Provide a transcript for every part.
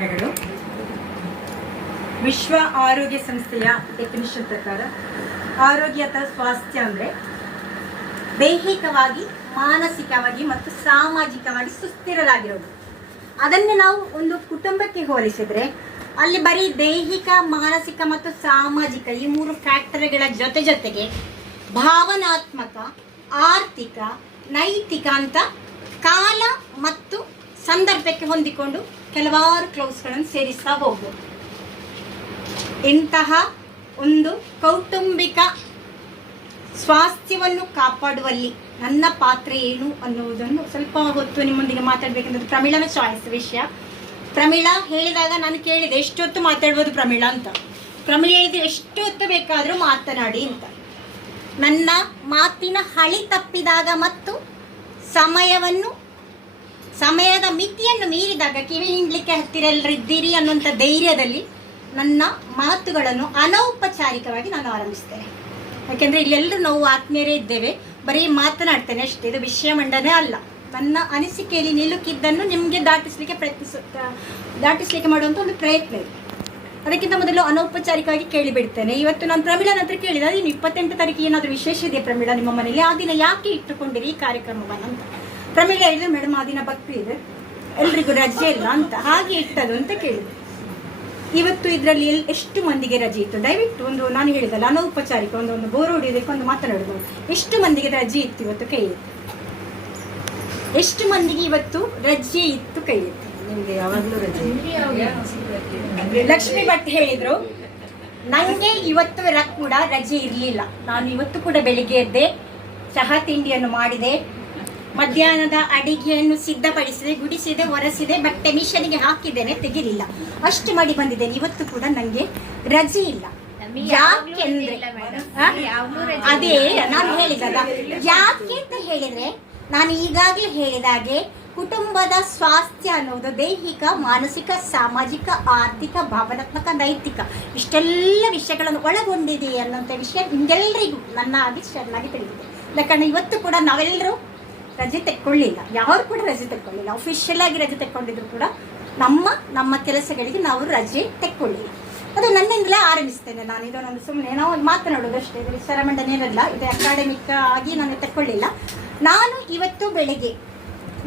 ಗಳು ವಿಶ್ವ ಆರೋಗ್ಯ ಸಂಸ್ಥೆಯ ಡೆಫಿನಿಷನ್ ಪ್ರಕಾರ ಆರೋಗ್ಯ ಅಥವಾ ಸ್ವಾಸ್ಥ್ಯ ಅಂದರೆ ದೈಹಿಕವಾಗಿ, ಮಾನಸಿಕವಾಗಿ ಮತ್ತು ಸಾಮಾಜಿಕವಾಗಿ ಸುಸ್ಥಿರರಾಗಿರೋದು. ಅದನ್ನು ನಾವು ಒಂದು ಕುಟುಂಬಕ್ಕೆ ಹೋಲಿಸಿದರೆ ಅಲ್ಲಿ ಬರೀ ದೈಹಿಕ, ಮಾನಸಿಕ ಮತ್ತು ಸಾಮಾಜಿಕ ಈ ಮೂರು ಫ್ಯಾಕ್ಟರ್ಗಳ ಜೊತೆಗೆ ಭಾವನಾತ್ಮಕ, ಆರ್ಥಿಕ, ನೈತಿಕ ಅಂತ ಕಾಲ ಮತ್ತು ಸಂದರ್ಭಕ್ಕೆ ಹೊಂದಿಕೊಂಡು ಕೆಲವಾರು ಕ್ಲೌಸ್ಗಳನ್ನು ಸೇರಿಸ್ತಾ ಹೋಗ್ಬೋದು. ಇಂತಹ ಒಂದು ಕೌಟುಂಬಿಕ ಸ್ವಾಸ್ಥ್ಯವನ್ನು ಕಾಪಾಡುವಲ್ಲಿ ನನ್ನ ಪಾತ್ರ ಏನು ಅನ್ನುವುದನ್ನು ಸ್ವಲ್ಪ ಹೊತ್ತು ನಿಮ್ಮೊಂದಿಗೆ ಮಾತಾಡಬೇಕಂದ್ರೆ ಪ್ರಮೀಳನ ಚಾಯ್ಸ್ ವಿಷಯ. ಪ್ರಮೀಳಾ ಹೇಳಿದಾಗ ನಾನು ಕೇಳಿದೆ ಎಷ್ಟು ಹೊತ್ತು ಮಾತಾಡ್ಬೋದು ಪ್ರಮೀಳಾ ಅಂತ. ಪ್ರಮೀಳಾ ಹೇಳಿದ್ರೆ ಎಷ್ಟು ಹೊತ್ತು ಬೇಕಾದರೂ ಮಾತನಾಡಿ ಅಂತ. ನನ್ನ ಮಾತಿನ ಹಳಿ ತಪ್ಪಿದಾಗ ಮತ್ತು ಸಮಯದ ಮಿತಿಯನ್ನು ಮೀರಿದಾಗ ಕಿವಿ ಹಿಂಡ್ಲಿಕ್ಕೆ ಹತ್ತಿರಲ್ಲರಿದ್ದೀರಿ ಅನ್ನುವಂಥ ಧೈರ್ಯದಲ್ಲಿ ನನ್ನ ಮಾತುಗಳನ್ನು ಅನೌಪಚಾರಿಕವಾಗಿ ನಾನು ಆರಂಭಿಸ್ತೇನೆ. ಯಾಕೆಂದರೆ ಇಲ್ಲೆಲ್ಲರೂ ನಾವು ಆತ್ಮೀಯರೇ ಇದ್ದೇವೆ, ಬರೀ ಮಾತನಾಡ್ತೇನೆ ಅಷ್ಟೇ. ಇದು ವಿಷಯ ಮಂಡನೆ ಅಲ್ಲ. ನನ್ನ ಅನಿಸಿಕೆಯಲ್ಲಿ ನಿಲುಕಿದ್ದನ್ನು ನಿಮಗೆ ದಾಟಿಸಲಿಕ್ಕೆ ಮಾಡುವಂಥ ಒಂದು ಪ್ರಯತ್ನ ಇದೆ. ಅದಕ್ಕಿಂತ ಮೊದಲು ಅನೌಪಚಾರಿಕವಾಗಿ ಕೇಳಿಬಿಡ್ತೇನೆ. ಇವತ್ತು ನಾನು ಪ್ರಮೀಳನ ಹತ್ರ ಕೇಳಿದೆ, ಅದು 28 ತಾರೀಕಿಗೆ ಏನಾದರೂ ವಿಶೇಷ ಇದೆಯಾ ಪ್ರಮೀಳಾ ನಿಮ್ಮ ಮನೇಲಿ? ಆ ದಿನ ಯಾಕೆ ಇಟ್ಟುಕೊಂಡಿರಿ ಈ ಕಾರ್ಯಕ್ರಮವನ್ನು ಅಂತ. ಪ್ರಮೀಳಾ ಹೇಳಿದ್ರೆ, ಮೇಡಮ್ ಆ ದಿನ ಭಕ್ತಿ ಇದೆ, ಎಲ್ರಿಗೂ ರಜೆ ಇಲ್ಲ ಅಂತ, ಹಾಗೆ ಇಟ್ಟದು ಅಂತ ಕೇಳಿದೆ. ಇವತ್ತು ಇದರಲ್ಲಿ ಎಷ್ಟು ಮಂದಿಗೆ ರಜೆ ಇತ್ತು? ದಯವಿಟ್ಟು ಒಂದು ನಾನು ಹೇಳಿದಲ್ಲ ಅನೌಪಚಾರಿಕ ಒಂದು ಬೋರ್ ಹೊಡಿಯೋದಕ್ಕೆ ಒಂದು ಮಾತನಾಡೋದು. ಎಷ್ಟು ಮಂದಿಗೆ ರಜೆ ಇತ್ತು ಇವತ್ತು? ಕೈ ಎತ್ತಿ. ಎಷ್ಟು ಮಂದಿಗೆ ಇವತ್ತು ರಜೆ ಇತ್ತು? ಕೈ ಎತ್ತಿ. ನಿಮಗೆ ಯಾವಾಗಲೂ ರಜೆ? ಲಕ್ಷ್ಮೀ ಭಟ್ ಹೇಳಿದ್ರು, ನನಗೆ ಇವತ್ತು ಕೂಡ ರಜೆ ಇರಲಿಲ್ಲ. ನಾನು ಇವತ್ತು ಕೂಡ ಬೆಳಿಗ್ಗೆ ಎದ್ದೆ, ಚಹಾ ತಿಂಡಿಯನ್ನು ಮಾಡಿದೆ, ಮಧ್ಯಾಹ್ನದ ಅಡಿಗೆಯನ್ನು ಸಿದ್ಧಪಡಿಸಿದೆ, ಗುಡಿಸಿದೆ, ಒರೆಸಿದೆ, ಬಟ್ಟೆ ಮಿಷನಿಗೆ ಹಾಕಿದ್ದೇನೆ, ತೆಗಿಲಿಲ್ಲ. ಅಷ್ಟು ಮಾಡಿ ಬಂದಿದ್ದೇನೆ. ಇವತ್ತು ಕೂಡ ನನಗೆ ರಜೆ ಇಲ್ಲ. ಯಾಕೆಂದ್ರೆ ಅದೇ ನಾನು ಹೇಳಿದಲ್ಲ, ಯಾಕೆ ಅಂತ ಹೇಳಿದ್ರೆ ನಾನು ಈಗಾಗಲೇ ಹೇಳಿದಾಗೆ ಕುಟುಂಬದ ಸ್ವಾಸ್ಥ್ಯ ಅನ್ನೋದು ದೈಹಿಕ, ಮಾನಸಿಕ, ಸಾಮಾಜಿಕ, ಆರ್ಥಿಕ, ಭಾವನಾತ್ಮಕ, ನೈತಿಕ ಇಷ್ಟೆಲ್ಲ ವಿಷಯಗಳನ್ನು ಒಳಗೊಂಡಿದೆ ಅನ್ನೋಂಥ ವಿಷಯ ನಿಮ್ಗೆಲ್ಲರಿಗೂ ನನ್ನ ಆಗಿ ಚೆನ್ನಾಗಿ ತಿಳಿದಿದೆ. ಯಾಕಂದ್ರೆ ಇವತ್ತು ಕೂಡ ನಾವೆಲ್ಲರೂ ರಜೆ ತೆಕ್ಕೊಳ್ಳಿಲ್ಲ, ಯಾರು ಕೂಡ ರಜೆ ತೆಕ್ಕೊಳ್ಳಿಲ್ಲ. ಅಫಿಷಿಯಲ್ ಆಗಿ ರಜೆ ತೆಕ್ಕೊಂಡಿದ್ರು ಕೂಡ ನಮ್ಮ ಕೆಲಸಗಳಿಗೆ ನಾವು ರಜೆ ತೆಕ್ಕೊಳ್ಳಿಲ್ಲ. ಅದು ನನ್ನಿಂದಲೇ ಆರಂಭಿಸ್ತೇನೆ. ನಾನು ಇದನ್ನೊಂದು ಸುಮ್ಮನೆ ನಾವು ಮಾತನಾಡೋದು ಅಷ್ಟೇ, ಇದು ವಿಚಾರ ಮಂಡನೆ ಇರಲ್ಲ, ಇದು ಅಕಾಡೆಮಿಕ್ ಆಗಿ ನಾನು ತೆಕ್ಕೊಳ್ಳಿಲ್ಲ. ನಾನು ಇವತ್ತು ಬೆಳಗ್ಗೆ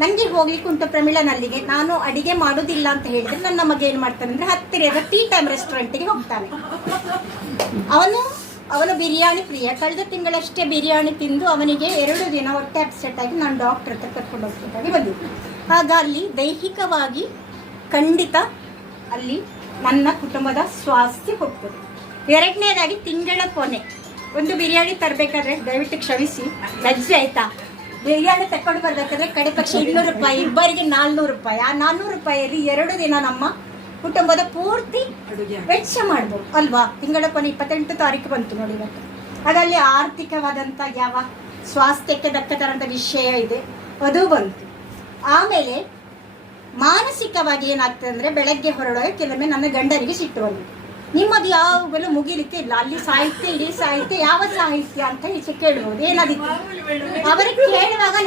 ನನಗೆ ಹೋಗ್ಲಿಕ್ಕೆ ಉಂಟು ಪ್ರಮೀಳನಲ್ಲಿಗೆ. ನಾನು ಅಡಿಗೆ ಮಾಡೋದಿಲ್ಲ ಅಂತ ಹೇಳಿದ್ರೆ ನನ್ನ ಮಗ ಏನು ಮಾಡ್ತಾನೆ ಅಂದರೆ ಹತ್ತಿರದ ಟೀ ಟೈಮ್ ರೆಸ್ಟೋರೆಂಟಿಗೆ ಹೋಗ್ತಾನೆ. ಅವನು ಬಿರಿಯಾನಿ ಪ್ರಿಯ. ಕಳೆದ ತಿಂಗಳಷ್ಟೇ ಬಿರಿಯಾನಿ ತಿಂದು ಅವನಿಗೆ 2 ದಿನ ಹೊಟ್ಟೆ ಅಪ್ಸೆಟ್ ಆಗಿ ನಾನು ಡಾಕ್ಟರ್ ಹತ್ರ ಕರ್ಕೊಂಡು ಹೋಗ್ಬೇಕಾಗಿ ಬಂದಿದ್ದೆ. ಆಗ ಅಲ್ಲಿ ದೈಹಿಕವಾಗಿ ಖಂಡಿತ ಅಲ್ಲಿ ನನ್ನ ಕುಟುಂಬದ ಸ್ವಾಸ್ಥ್ಯ ಹೋಗ್ತದೆ. 2ನೇದಾಗಿ ತಿಂಗಳ ಕೊನೆ ಒಂದು ಬಿರಿಯಾನಿ ತರಬೇಕಾದ್ರೆ ದಯವಿಟ್ಟು ಕ್ಷಮಿಸಿ, ಲಜ್ಜೆ ಆಯ್ತಾ? ಬಿರಿಯಾನಿ ತಕೊಂಡು ಬರ್ಬೇಕಾದ್ರೆ ಕಡೆ ಪಕ್ಷ 200 ರೂಪಾಯಿ, ಇಬ್ಬರಿಗೆ 400 ರೂಪಾಯಿ. ಆ 400 ರೂಪಾಯಿಯಲ್ಲಿ 2 ದಿನ ನಮ್ಮ ಕುಟುಂಬದ ಪೂರ್ತಿ ವೆಚ್ಚ ಮಾಡ್ಬೋದು ಅಲ್ವಾ? ತಿಂಗಳ ಕೊನೆ 28 ತಾರೀಕು ಬಂತು ನೋಡಿ ಇವತ್ತು. ಹಾಗಾಗಿ ಆರ್ಥಿಕವಾದಂಥ ಯಾವ ಸ್ವಾಸ್ಥ್ಯಕ್ಕೆ ದಕ್ಕ ತರಂಥ ವಿಷಯ ಇದೆ ಅದು ಬಂತು. ಆಮೇಲೆ ಮಾನಸಿಕವಾಗಿ ಏನಾಗ್ತದೆ ಅಂದರೆ ಬೆಳಗ್ಗೆ ಹೊರಡುವಾಗ ಕೆಲವೊಮ್ಮೆ ನನ್ನ ಗಂಡನಿಗೆ ಸಿಟ್ಟು ಬಂದಿದೆ. ನಿಮ್ಮದು ಯಾವಾಗಲೂ ಮುಗಿಲಿಕ್ಕೆ ಇಲ್ಲ, ಅಲ್ಲಿ ಸಾಹಿತ್ಯ, ಇಡೀ ಸಾಹಿತ್ಯ, ಯಾವ ಸಾಹಿತ್ಯ ಅಂತ ಈಚೆ ಕೇಳ್ಬೋದು. ಏನಾದಿತ್ತು ಅವರಿಗೆ ಕೇಳುವಾಗ